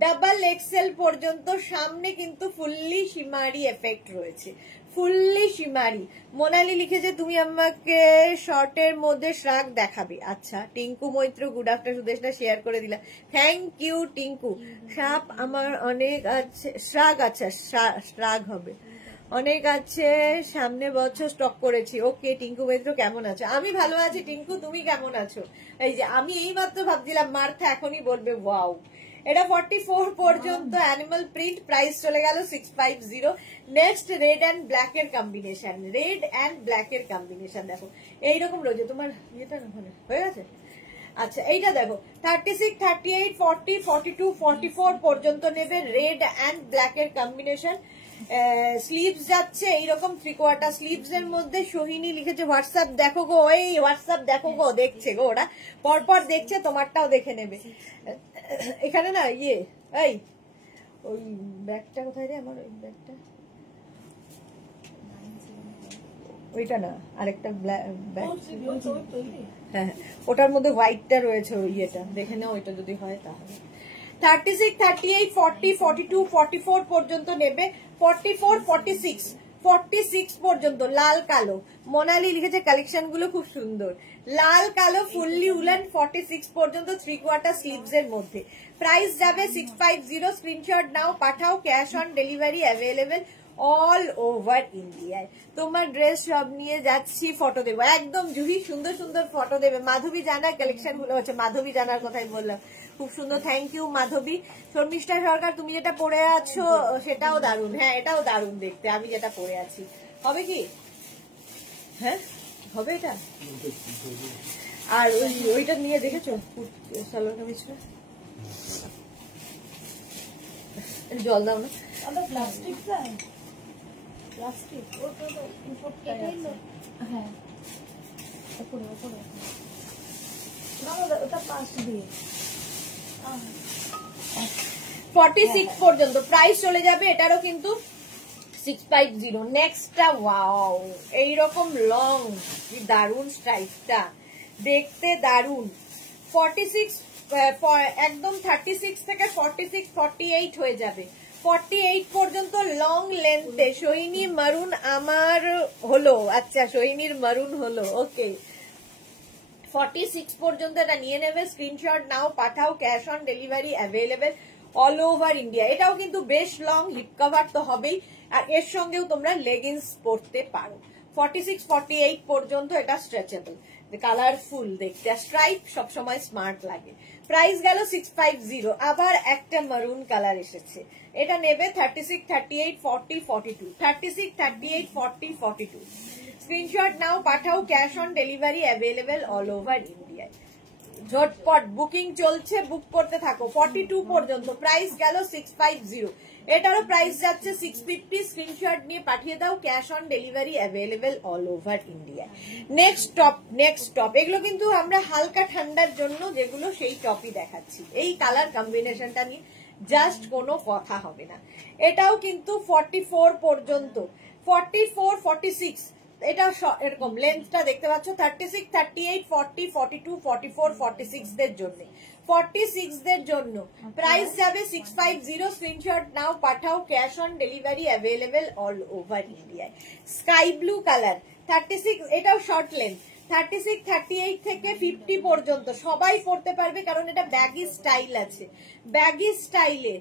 double XL পর্যন্ত, সামনে কিন্তু ফুললি শিমারি এফেক্ট রয়েছে, ফুললি শিমারি। মোনালি লিখেছে তুমি আমাকে শর্টের মধ্যে শ্রাগ দেখাবে। আচ্ছা Tinku Maitra, good after Sudeshna share করে দিলাম, থ্যাংক ইউ টিঙ্কু। সাপ আমার অনেক আছে, শ্রাগ, আচ্ছা শ্রাগ হবে, অনেক আছে, সামনে বছর স্টক করেছি। ওকে টিঙ্কু মৈত্র কেমন আছো? আমি ভালো আছি টিঙ্কু, তুমি কেমন আছো? এই যে আমি এইমাত্র ভাবছিলাম মার্থা এখনই বলবে ওয়াও। এটা 44 পর্যন্ত অ্যানিমাল প্রিন্ট, প্রাইস চলে গেল 650। নেক্সট রেড অ্যান্ড ব্ল্যাক এর কম্বিনেশন, রেড অ্যান্ড ব্ল্যাক এর কম্বিনেশন দেখো এইরকম রয়েছে। তোমার ইয়েটা হয়ে গেছে? আচ্ছা এইটা দেখো 36, 38, 40, 42, 44 পর্যন্ত নেবে, রেড অ্যান্ড ব্ল্যাক এর কম্বিনেশন। স্লিভস যাচ্ছে এইরকম 3/4 স্লিভস এর মধ্যে। সোহিনী লিখেছে হোয়াটসঅ্যাপ দেখো গো, এই হোয়াটসঅ্যাপ দেখো গো, দেখছে গো ওরা, পরপর দেখছে, তোমারটাও দেখে নেবে। এখানে না ইয়ে, এই ওই ব্যাগটা কোথায় রে আমার, ওই ব্যাগটা, ওইটা না আরেকটা ব্যাগ, হ্যাঁ ওটার মধ্যে হোয়াইটটা রয়েছে, ওই ইয়েটা দেখে নাও, ওইটা যদি হয় তাহলে। 36, 38, 40, 42, 44 পর্যন্ত নেবে, 44, 46, 46 পর্যন্ত লাল কালো। মোনালি লিখেছে কালেকশন গুলো খুব সুন্দর, লাল কালো ফুললি উলেন, 46 পর্যন্ত 3/4 স্লিভস এর মধ্যে। প্রাইস যাবে 650, স্ক্রিনশট নাও পাঠাও, cash on delivery available all over ইন্ডিয়ায়। তোমার ড্রেস সব নিয়ে যাচ্ছি, ফটো দেবো একদম। জুহি সুন্দর সুন্দর ফটো দেবে। মাধবী জানার কালেকশন গুলো হচ্ছে, মাধবী জানার কথাই বললাম, খুব সুন্দর, থ্যাংক ইউ মাধবী। শর্মিষ্ঠা সরকার তুমি যেটা পরে আছো সেটাও দারুণ, হ্যাঁ এটাও দারুণ দেখতে, আমি যেটা পরে আছি। হবে কি? হ্যাঁ হবে এটা। আর ওইটা নিয়ে দেখেছো সালোয়ার কামিজটা, জল দাও না, প্লাস্টিক প্লাস্টিক হ্যাঁ ওপরে ওপরে ওটা পাশ দিয়ে 46 পর্যন্ত প্রাইস চলে যাবে, এটারও কিন্তু 650। নেক্সটটা ওয়াও, এইরকম লং, কি দারুন স্ট্রাইপটা, দেখতে দারুন। 46 একদম 36 থেকে 46, 48 হয়ে যাবে, 48 পর্যন্ত লং লেন্থে। সোহিনী মারুন আমার হলো, আচ্ছা সোহিনীর মারুন হলো, ওকে 46 পর্যন্ত এটা নিয়ে নেবে, স্ক্রিনশট নাও পাঠাও, cash on delivery available all over India. এটাও কিন্তু বেশ লং, হিপ কভার তো হবেই, আর এর সঙ্গেও তোমরা লেগিংস পরতে পারো। 46, 48 পর্যন্ত এটা স্ট্রেচেবল, কালারফুল দেখতে, স্ট্রাইপ সবসময় স্মার্ট লাগে। প্রাইস গেল 650। আবার একটা মারুন কালার এসেছে, এটা নেবে 36, 38, 40, 42, 36, 38, 40, 42। স্ক্রিনশট নাও পাঠাও, cash on delivery available all over ইন্ডিয়ায়। ঝটপট বুকিং চলছে, বুক করতে থাকো। 42 পর্যন্ত প্রাইস গেল 650, এটারও প্রাইস যাচ্ছে 650। স্ক্রিনশট নিয়ে পাঠিয়ে দাও, cash on delivery available all over India. Next top, এগুলো কিন্তু আমরা হালকা ঠান্ডার জন্য যেগুলো সেই টপই দেখাচ্ছি, এই কালার কম্বিনেশনটা নিয়ে জাস্ট কোনো কথা হবে না। এটাও কিন্তু 44 পর্যন্ত, 44, 46 এটা এরকম লেন্থটা দেখতে পাচ্ছ। 36, 38, 40, 42, 44, 46 দের জন্য, 46 দের জন্য প্রাইস যাবে 650। স্ক্রিনশট নাও পাঠাও, cash on delivery available all over ইন্ডিয়ায়। স্কাই ব্লু কালার 36, এটাও শর্ট লেন্থ, 36, 38 থেকে 50 পর্যন্ত সবাই পরতে পারবে, কারণ এটা ব্যাগি স্টাইল আছে, ব্যাগি স্টাইলে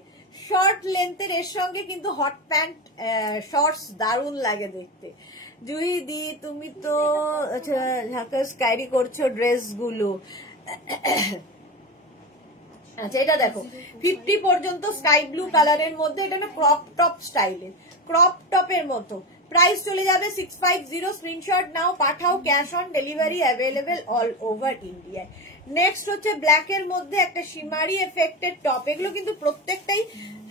শর্ট লেন্থের। এর সঙ্গে কিন্তু হট প্যান্ট শর্টস দারুণ লাগে দেখতে। জুহি দি তুমি তো ঝাঁকাস ক্যারি করছো ড্রেস গুলো। আচ্ছা এটা দেখো 50 পর্যন্ত স্কাই ব্লু কালারের মধ্যে, এটা না ক্রপ টপ স্টাইলে, ক্রপ টপের মতো। প্রাইস চলে যাবে 650। স্ক্রিনশট নাও পাঠাও, cash on delivery available all over ইন্ডিয়ায়। নেক্সট হচ্ছে ব্ল্যাক এর মধ্যে একটা শিমারি এফেক্টেড টপ, এগুলো কিন্তু প্রত্যেকটাই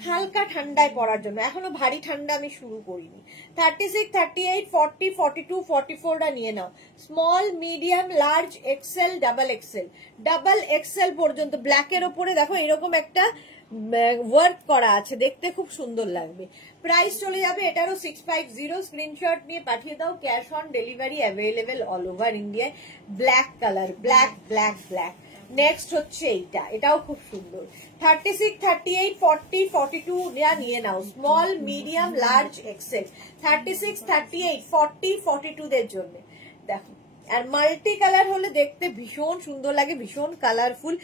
হালকা ঠান্ডায় পরার জন্য, এখনো ভারী ঠান্ডা আমি শুরু করিনি। 36, 38, 40, 42, 44টা নিয়ে নাও। Small, medium, large, XL, double XL পর্যন্ত ব্ল্যাকের ওপরে দেখো এরকম একটা ওয়ার্ক করা আছে, দেখতে খুব সুন্দর লাগবে। প্রাইস চলে যাবে এটারও 650। স্ক্রিনশট নিয়ে পাঠিয়ে দাও, cash on delivery available all over ইন্ডিয়ায়। Black colour, black black black. Next হচ্ছে এইটা, এটাও খুব সুন্দর। 36, 38, 40, 42 নিয়ে নাও। Small, medium, large, XL. 36, 38, 40, 42 দের জন্য দেখো। আর মাল্টি কালার হলে দেখতে ভীষণ সুন্দর লাগে, ভীষণ কালারফুল,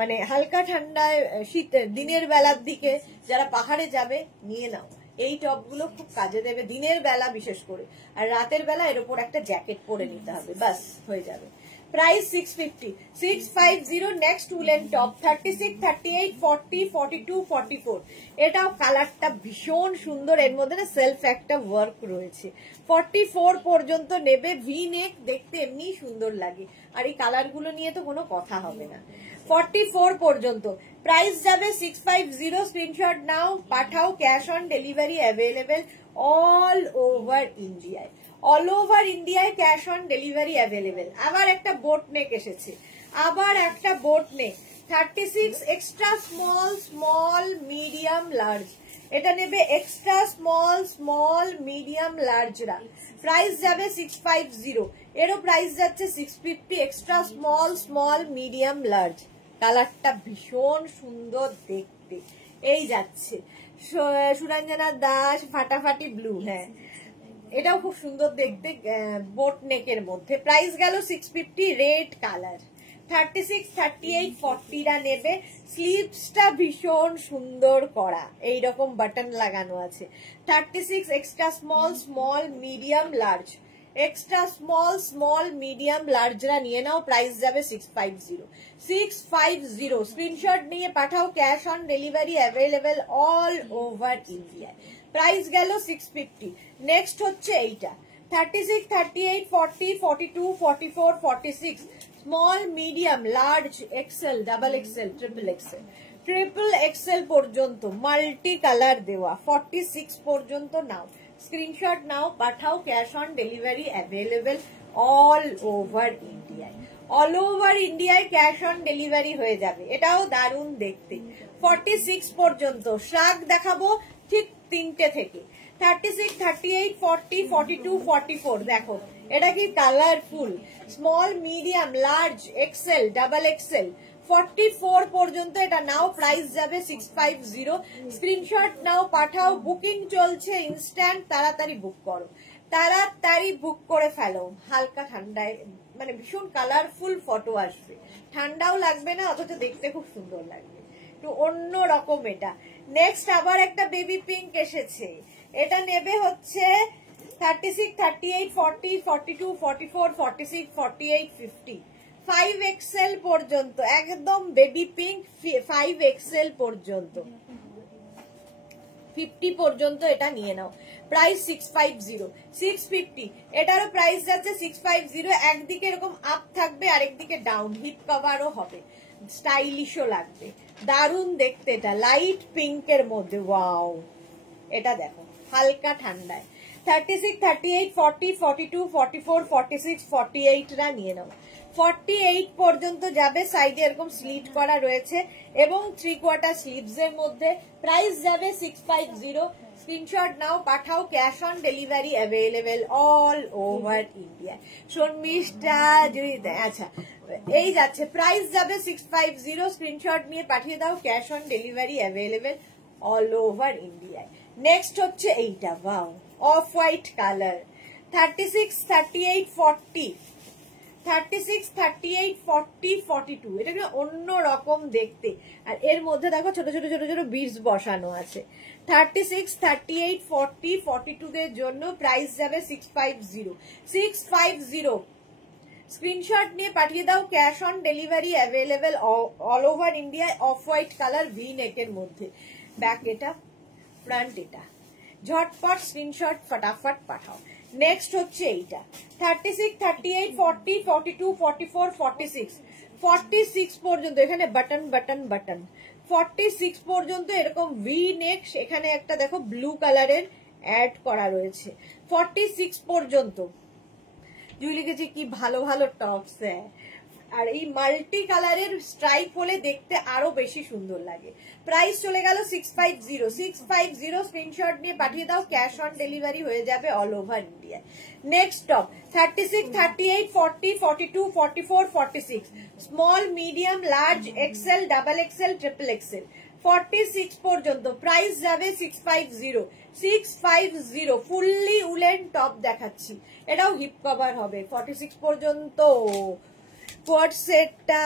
মানে হালকা ঠান্ডায় শীতের দিনের বেলার দিকে যারা পাহাড়ে যাবে নিয়ে নাও। এই টপগুলো খুব কাজে দেবে দিনের বেলা বিশেষ করে, আর রাতের বেলা এর উপর একটা জ্যাকেট পরে নিতে হবে, বাস হয়ে যাবে। প্রাইস 650, 650। Next woollen top 36, 38, 40, 42, 44। এটাও কালারটা ভীষণ সুন্দর, এর মধ্যে না সেলফ একটা ওয়ার্ক রয়েছে। 44 পর্যন্ত নেবে, ভি নেক, দেখতে এমনি সুন্দর লাগে, আর এই কালারগুলো নিয়ে তো কোনো কথা হবে না। 44 পর্যন্ত প্রাইস যাবে 650। স্ক্রিনশট নাও, পাঠাও, cash on delivery available all over ইন্ডিয়ায়। অল ওভার ইন্ডিয়ায় ক্যাশ অন ডেলিভারি অ্যাভেলেবেল। আবার একটা বোট নেক এসেছে, আবার একটা boat neck. 36 extra small, small, medium, large. এটা নেবে এক্সট্রা স্মল, স্মল, মিডিয়াম, লার্জরা। প্রাইস যাবে 650। এরও প্রাইস যাচ্ছে 650। Extra small, small, medium, large. কালারটা ভীষণ সুন্দর দেখতে, এই যাচ্ছে সুরঞ্জনা দাস ফাটাফাটি ব্লু। হ্যাঁ, এটাও খুব সুন্দর দেখতে, বোট নেকের মধ্যে। প্রাইস গেল 650, রেড কালার। 36, 38, 40টা নেবে। স্লিভসটা ভীষণ সুন্দর করা, এইরকম বাটন লাগানো আছে। 36 extra small, small, medium, large. Extra small, small, medium, লার্জরা নিয়ে নাও। প্রাইস যাবে 650, 650। স্ক্রিনশট নিয়ে পাঠাও, cash on delivery available all over ইন্ডিয়ায়। প্রাইস গেল 650। নেক্সট হচ্ছে এইটা 36, 38, 40, 42, 44, 46। Small, medium, large, XL, double XL, triple XL পর্যন্ত মাল্টি কালার দেওয়া। 46 পর্যন্ত নাও, স্ক্রিনশট নাও, পাঠাও, cash on delivery available all over ইন্ডিয়ায়। অল ওভার ইন্ডিয়ায় ক্যাশ অন ডেলিভারি হয়ে যাবে। এটাও দারুণ দেখতে। 46 পর্যন্ত শাক দেখাবো ঠিক 3টে থেকে। 36, 38, 40, 42, 44 দেখো এটা কি colourful. Small, medium, large, XL, double XL. 44 পর্যন্ত এটা নাও। প্রাইস যাবে 650। স্ক্রিনশট নাও, পাঠাও, বুকিং চলছে ইনস্ট্যান্ট, তাড়াতাড়ি বুক করো, তাড়াতাড়ি বুক করে ফেলো। হালকা ঠান্ডায় মানে ভীষণ কালারফুল ফটো আসবে, ঠান্ডাও লাগবে না, অথচ দেখতে খুব সুন্দর লাগবে, একটু অন্য রকম এটা। নেক্সট আবার একটা বেবি পিঙ্ক এসেছে, এটা নেবে হচ্ছে 36, 38, 40, 42, 44, 46, 48, 50। 5XL পর্যন্ত, একদম বেবি পিঙ্ক 5XL পর্যন্ত, 50 পর্যন্ত এটা নিয়ে নাও। প্রাইস 650, 650। এটারও প্রাইস যাচ্ছে 650। একদিকে এরকম আপ থাকবে, আরেকদিকে ডাউন, হিপ কভারও হবে, স্টাইলিশও লাগবে, দারুণ দেখতে। এটা লাইট পিঙ্কের মধ্যে, ওয়াও, এটা দেখো হালকা ঠান্ডায়। 36, 38, 40, 42, 44, 46, 48রা নিয়ে নাও। 48 পর্যন্ত যাবে। সাইডে এরকম স্লিট করা রয়েছে এবং 3/4 স্লিভস এর মধ্যে। প্রাইস যাবে 650। স্ক্রিনশট নাও, পাঠাও, cash on delivery available all over India. Sharmistha যদি আচ্ছা এই যাচ্ছে, প্রাইস যাবে 650। স্ক্রিনশট নিয়ে পাঠিয়ে দাও, cash on delivery available all over ইন্ডিয়ায়। নেক্সট হচ্ছে এইটা, ওয়াও, অফ হোয়াইট কালার। 36, 38, 40, 36, 38, 40, 42। এটা অন্য রকম দেখতে, আর এর মধ্যে দেখো ছোট ছোট ছোট ছোট বিটস বসানো আছে। 36, 38, 40, 42 দের জন্য প্রাইস যাবে 650, 650। স্ক্রিনশট নিয়ে পাঠিয়ে দাও, cash on delivery available all over ইন্ডিয়ায়। অফ হোয়াইট কালার, ভি নেকের মধ্যে, ব্যাক এটা, ফ্রন্ট এটা। ঝটপট স্ক্রিনশট ফটাফট পাঠাও। নেক্সট হচ্ছে এইটা 36, 38, 40, 42, 44, 46। 46 পর্যন্ত এখানে বাটন বাটন বাটন 46 পর্যন্ত এরকম ভি নেক, এখানে একটা দেখো ব্লু কালারের অ্যাড করা রয়েছে 46 পর্যন্ত। জুই লিখেছে কি ভালো ভালো টপস, আর এই মাল্টি কালারের স্ট্রাইপ হলে দেখতে আরো বেশি সুন্দর লাগে। প্রাইস চলে গেল 650 স্ক্রিনশট নিয়ে পাঠিয়ে দাও, ক্যাশ অন ডেলিভারি হয়ে যাবে all over India. Next top 36, 38, 40, 42, 44, 46 small medium large XL double XL triple XL 46 পর্যন্ত। প্রাইস যাবে 650 ফুললি উলেন টপ দেখাচ্ছি, এটাও হিপ কভার হবে 46 পর্যন্ত। কোড সেটটা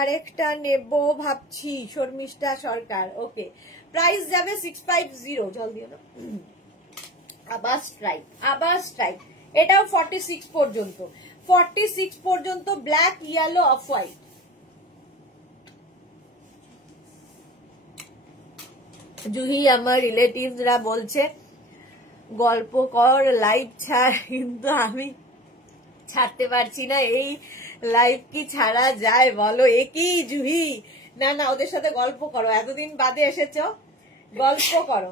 আরেকটা নেব ভাবছি, শর্মিষ্ঠা সরকার। ওকে, প্রাইস যাবে 650। জল দিও না। আবার স্ট্রাইপ এটাও 46 পর্যন্ত। 46 পর্যন্ত black yellow off white. Juhi আমার রিলেটিভসরা বলছে গল্প কর লাইভ ছাড়, কিন্তু আমি ছাড়তে পারছি না। এই লাইভ কি ছাড়া যায় বলো? একই জুহি, না না ওদের সাথে গল্প করো, এতদিন বাদে এসেছো, গল্প করো।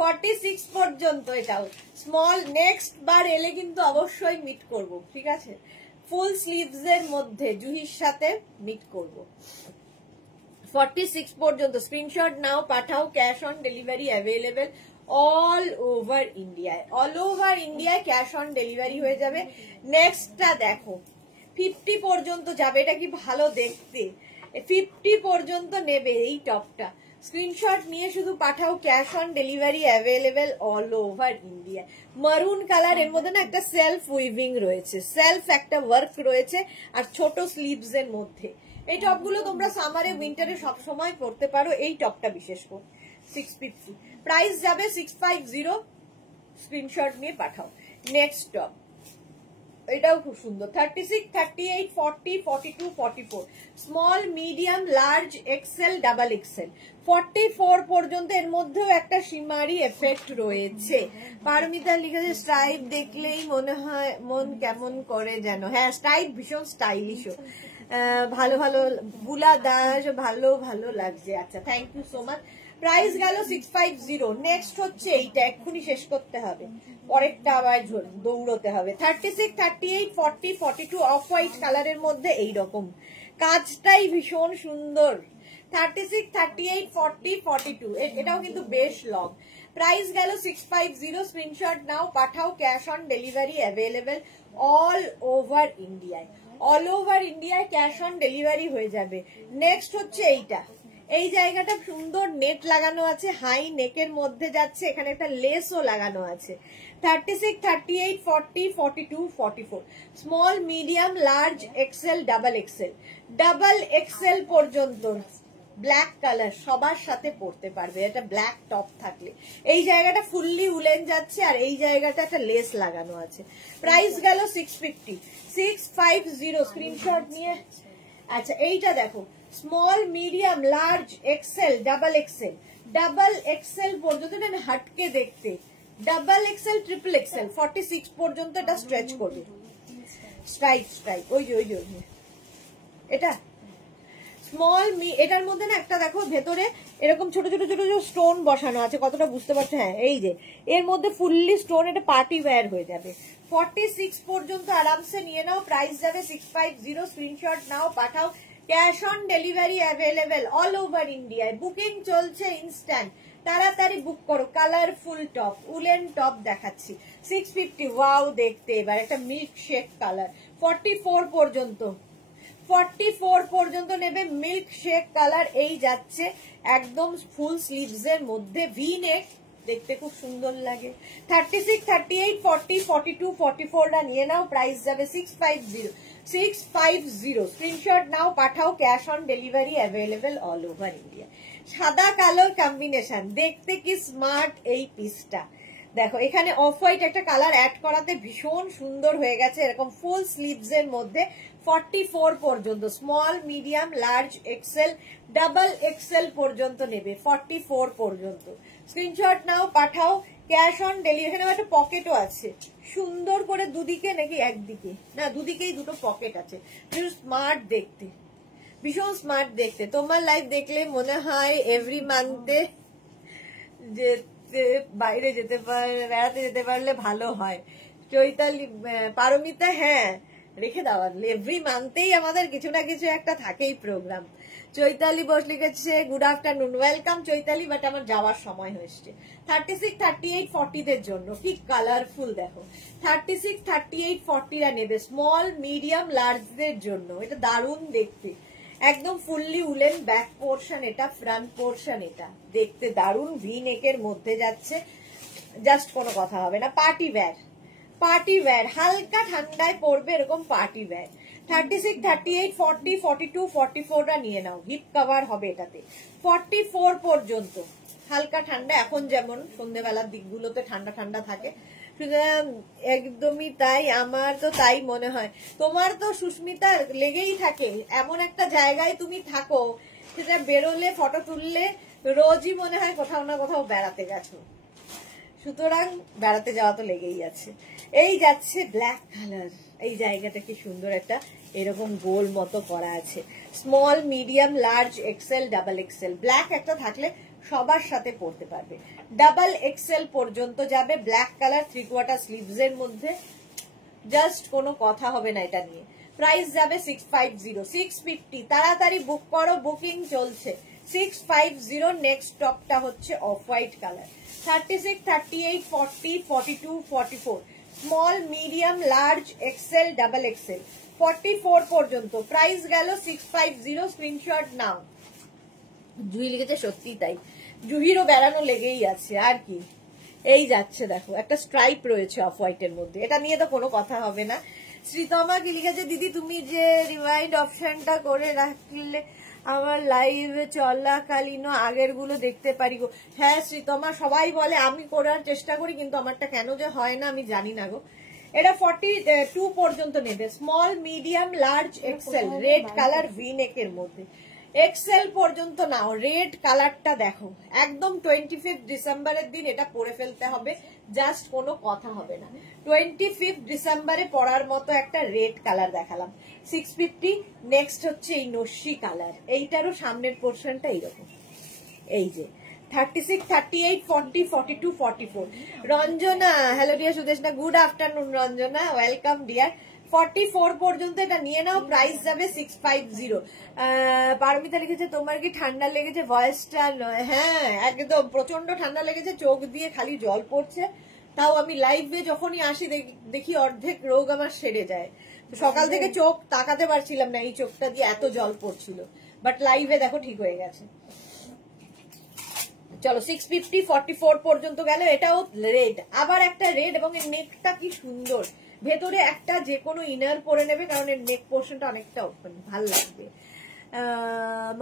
46 পর্যন্ত এটাও স্মল। নেক্সট বার এলে কিন্তু অবশ্যই মিট করব, ঠিক আছে? ফুল স্লিভস এর মধ্যে জুহির সাথে মিট করব। 46 পর্যন্ত স্ক্রিনশট নাও, পাঠাও, cash on delivery available all over ইন্ডিয়ায়। অল ওভার ইন্ডিয়ায় ক্যাশ অন ডেলিভারি হয়ে যাবে। নেক্সটটা দেখো 50 পর্যন্ত যাবে, এটা কি ভালো দেখতে। 50 পর্যন্ত নেবে এই টপটা, স্ক্রিনশট নিয়ে শুধু পাঠাও, cash on delivery available all over India. Maroon colour, এর মধ্যে না একটা সেলফ উইভিং রয়েছে, সেলফ একটা ওয়ার্ক রয়েছে, আর ছোট স্লিভস এর মধ্যে। এই টপগুলো তোমরা সামারে উইন্টারে সবসময় পরতে পারো, এই টপটা বিশেষ করে। 650 প্রাইস যাবে 650, স্ক্রিনশট নিয়ে পাঠাও। নেক্সট টপ এটাও খুব সুন্দর। 36, 38, 40, 42, 44 small medium large XL double XL 44 পর্যন্ত। এর মধ্যেও একটা শিমারি এফেক্ট রয়েছে। পারমিতা লিখেছে স্ট্রাইপ দেখলেই মনে হয় মন কেমন করে যেন। হ্যাঁ, স্ট্রাইপ ভীষণ স্টাইলিশও, ভালো ভালো বুলা দাস, ভালো ভালো লাগছে। আচ্ছা, thank you so much. Price গেল 650। নেক্সট হচ্ছে এইটা, এক্ষুনি শেষ করতে হবে, পরেরটা আবার দৌড়তে হবে। 36, 38, 40, 42 অফ হোয়াইট কালারের মধ্যে এইরকম কাজটাই ভীষণ সুন্দর। 36, 38, 40, 42 এটাও কিন্তু বেশ লং। প্রাইস গেল 650, স্ক্রিনশট নাও, পাঠাও, cash on delivery available all over ইন্ডিয়ায়। অল ওভার ইন্ডিয়ায় ক্যাশ অন ডেলিভারি হয়ে যাবে। নেক্সট হচ্ছে এইটা, এই জায়গাটা সুন্দর নেট লাগানো আছে, হাই নেকের মধ্যে যাচ্ছে, এখানে একটা লেসও লাগানো আছে। 36, 38, 40, 42, 44 small medium large XL double XL. Double XL পর্যন্ত ব্ল্যাক কালার সবার সাথে পরতে পারবে, এটা ব্ল্যাক টপ থাকলে। এই জায়গাটা ফুললি উলেন যাচ্ছে, আর এই জায়গাটা একটা লেস লাগানো আছে। প্রাইস গেল 650, 650 স্ক্রিনশট নিয়ে। আচ্ছা, এইটা দেখো small medium large XL double XL. Double XL পর্যন্ত এটা হাটকে দেখতে, ডাবল এক্সেল ট্রিপল এক্সেল 46 পর্যন্ত এটা স্ট্রেচ করবে। স্ট্রাইপ স্ট্রাইপ ওই যে এটা স্মল এটার মধ্যে না একটা দেখো ভেতরে এরকম ছোট ছোট ছোট ছোট স্টোন বসানো আছে, কতটা বুঝতে পারছো? হ্যাঁ, এই যে এর মধ্যে ফুললি স্টোন, এটা পার্টি ওয়্যার হয়ে যাবে। 46 পর্যন্ত আরামসে নিয়ে নাও। প্রাইস যাবে 650, স্ক্রিনশট নাও, পাঠাও, cash on delivery available all over ইন্ডিয়ায়। বুকিং চলছে ইনস্ট্যান্ট, তাড়াতাড়ি বুক করো। কালারফুল টপ, উলেন টপ দেখাচ্ছি 650। ওয়াও দেখতে, এবার একটা মিল্ক শেক কালার। 44 পর্যন্ত, 44 পর্যন্ত নেবে মিল্ক শেক কালার। এই যাচ্ছে একদম ফুল স্লিভস এর মধ্যে, ভি নেক, দেখতে খুব সুন্দর লাগে। 36, 38, 40, 42, 44 নিয়ে নাও। প্রাইস যাবে 650, 650 স্ক্রিনশট নাও, পাঠাও, cash on delivery available all over India. সাদা কালোর কম্বিনেশন, দেখতে কি স্মার্ট এই পিসটা। দেখো এখানে অফ হোয়াইট একটা কালার অ্যাড করাতে ভীষণ সুন্দর হয়ে গেছে, এরকম ফুল স্লিভস এর মধ্যে। 44 পর্যন্ত small medium large XL double XL পর্যন্ত নেবে। 44 পর্যন্ত স্ক্রিনশট নাও, পাঠাও, ক্যাশ অন ডেলিভারি। এখানে একটা পকেটও আছে সুন্দর করে, দুদিকে নাকি একদিকে, না দুদিকেই দুটো পকেট আছে, স্মার্ট দেখতে। ভীষণ স্মার্ট দেখতে। তোমার লাইভ দেখলে মনে হয় এভরি মান্থে যে বাইরে যেতে বেড়াতে যেতে পারলে ভালো হয়। চৈতালি, পারমিতা, হ্যাঁ রেখে দেওয়া, এভরি মান্থেই আমাদের কিছু না কিছু একটা থাকেই প্রোগ্রাম। চৈতালি বোস লিখেছে good afternoon, welcome Chaitali, but আমার যাওয়ার সময় হয়েছে। 36, 38, 40 দের জন্য কি কালারফুল দেখো। 36, 38, 40 নেবে, স্মল মিডিয়াম লার্জদের জন্য। এটা দারুণ দেখতে, একদম ফুললি উলেন ব্যাক পোর্শন, এটা ফ্রন্ট পোর্শন, এটা দেখতে দারুণ ভি নেকের মধ্যে যাচ্ছে, জাস্ট কোনো কথা হবে না। পার্টি ওয়্যার, পার্টি ওয়্যার, হালকা ঠান্ডায় পড়বে এরকম পার্টি ওয়্যার। 36, 38, 40, 42, 44টা নিয়ে নাও, হিপ কভার হবে এটাতে। 44 পর্যন্ত হালকা ঠান্ডা, এখন যেমন সন্ধ্যেবেলার দিকগুলোতে ঠান্ডা ঠান্ডা থাকে, একদমই তাই, আমার তো তাই মনে হয়। তোমার তো সুস্মিতা লেগেই থাকে, এমন একটা জায়গায় তুমি থাকো সেটা বেরোলে ফটো তুললে রোজই মনে হয় কোথাও না কোথাও বেড়াতে গেছো, সুতরাং বেড়াতে যাওয়া তো লেগেই আছে। এই যাচ্ছে ব্ল্যাক কালার, এই জায়গাটা কি সুন্দর, একটা এরকম গোল মতো করা আছে। Small medium large XL double Excel, black একটা থাকলে সবার সাথে পরতে পারবে। ডাবল এক্সেল পর্যন্ত যাবে, ব্ল্যাক কালার 3/4 স্লিভস এর মধ্যে, জাস্ট কোনো কথা হবে না এটা নিয়ে। প্রাইস যাবে 650, 650, তাড়াতাড়ি বুক করো, বুকিং চলছে। 650, নেক্সট টপটা হচ্ছে off white colour. 36, 38, 40, 42, 44, small medium large XL double XL 44 পর্যন্ত। প্রাইস গেল 650, স্ক্রিনশট নাও। জুহি লিখেছে সত্যি তাই, জুহিরও বেড়ানো লেগেই আছে আর কি। এই যাচ্ছে দেখো, একটা স্ট্রাইপ রয়েছে অফ হোয়াইটের মধ্যে, এটা নিয়ে তো কোনো কথা হবে না। শ্রীতমা কি লিখেছে, দিদি তুমি যে রিমাইন্ড অপশনটা করে রাখলে আমার লাইভ চলাকালীন আগের গুলো দেখতে পারি গো। হ্যাঁ শ্রীতমা, সবাই বলে, আমি করার চেষ্টা করি কিন্তু আমারটা কেন যে হয় না আমি জানি না গো। এটা 42 পর্যন্ত নেবে, small medium large Excel, red colour V নেকের মধ্যে। এক্সেল পর্যন্ত নাও, রেড কালারটা দেখো, একদম 25 ডিসেম্বরের দিন এটা পরে ফেলতে হবে, জাস্ট কোনো কথা হবে না। 25 ডিসেম্বরে পরার মতো একটা রেড কালার দেখালাম। 650, নেক্সট হচ্ছে এই নস্যি কালার, এইটারও সামনের পোর্শনটা এইরকম, এই যে 36, 38, 40, 42, 44। Ranjana, hello dear Sudeshna, good afternoon Ranjana, welcome deer. 44 পর্যন্ত এটা নিয়ে নাও, প্রাইস যাবে 650। পারমিতা লিখেছে তোমার কি ঠান্ডা লেগেছে, ভয়েসটা নয়। হ্যাঁ একদম প্রচন্ড ঠান্ডা লেগেছে, চোখ দিয়ে খালি জল পড়ছে, তাও আমি লাইভে যখনই আসি দেখি অর্ধেক রোগ আমার সেরে যায়। সকাল থেকে চোখ তাকাতে পারছিলাম না, এই চোখটা দিয়ে এত জল পড়ছিল, বাট লাইভে দেখো ঠিক হয়ে গেছে। চলো 650, 44 পর্যন্ত গেল, এটাও রেড, আবার একটা রেড, এবং এর নেকটা কি সুন্দর, ভেতরে একটা যে কোনো ইনার পরে নেবে কারণ এর নেক পোর্শনটা অনেকটা ওপেন, ভাল লাগবে।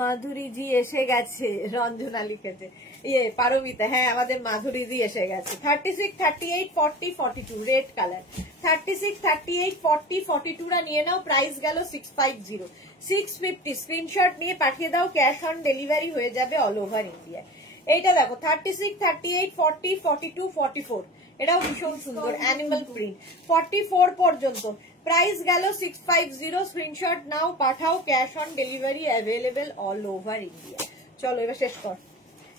মাধুরী জি এসে গেছে, রঞ্জনা লিখেছে, পারমিতা, হ্যাঁ আমাদের মাধুরী জি এসে গেছে। 36, 38, 40, 42, রেড কালার। 36, 38, 40, 42টা নিয়ে নাও, প্রাইস গেল 650, 650। স্ক্রিনশট নিয়ে পাঠিয়ে দাও, ক্যাশ অন ডেলিভারি হয়ে যাবে অল ওভার ইন্ডিয়া। এইটা দেখো 36, 38, 40, 42, 44, এটাও ভীষণ সুন্দর অ্যানিমাল প্রিন্ট। 44 পর্যন্ত প্রাইস গেল 650, স্ক্রিনশট নাও, পাঠাও, cash on delivery available all over India. চলো এবার শেষ কর।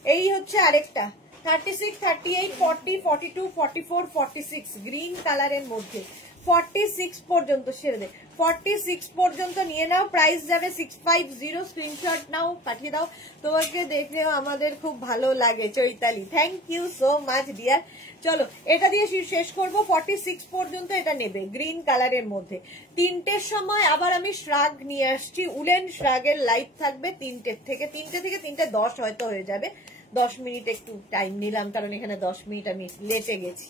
এই হচ্ছে আরেকটা 36, 38, 40, 42, 44, 46, গ্রিন কালারের মধ্যে 46 পর্যন্ত সেরে দে। 46 পর্যন্ত নিয়ে নাও, প্রাইস যাবে 650, স্ক্রিনশট নাও, পাঠিয়ে দাও। তোমাকে দেখলেও আমাদের খুব ভালো লাগে Chaitali, thank you so much dear. চলো এটা দিয়ে শেষ করবো। 46 পর্যন্ত এটা নেবে, গ্রিন কালারের মধ্যে। 3টের সময় আবার আমি শ্রাগ নিয়ে আসছি, উলেন শ্রাগের লাইভ থাকবে 3টে থেকে 3:10 হয়তো হয়ে যাবে। 10 মিনিট একটু টাইম নিলাম কারণ এখানে 10 মিনিট আমি লেটে গেছি,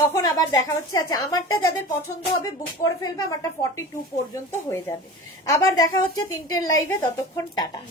তখন আবার দেখা হচ্ছে। আচ্ছা আমারটা যাদের পছন্দ হবে বুক করে ফেলবে, আমারটা 42 পর্যন্ত হয়ে যাবে। আবার দেখা হচ্ছে 3টের লাইভে, ততক্ষণ টাটা।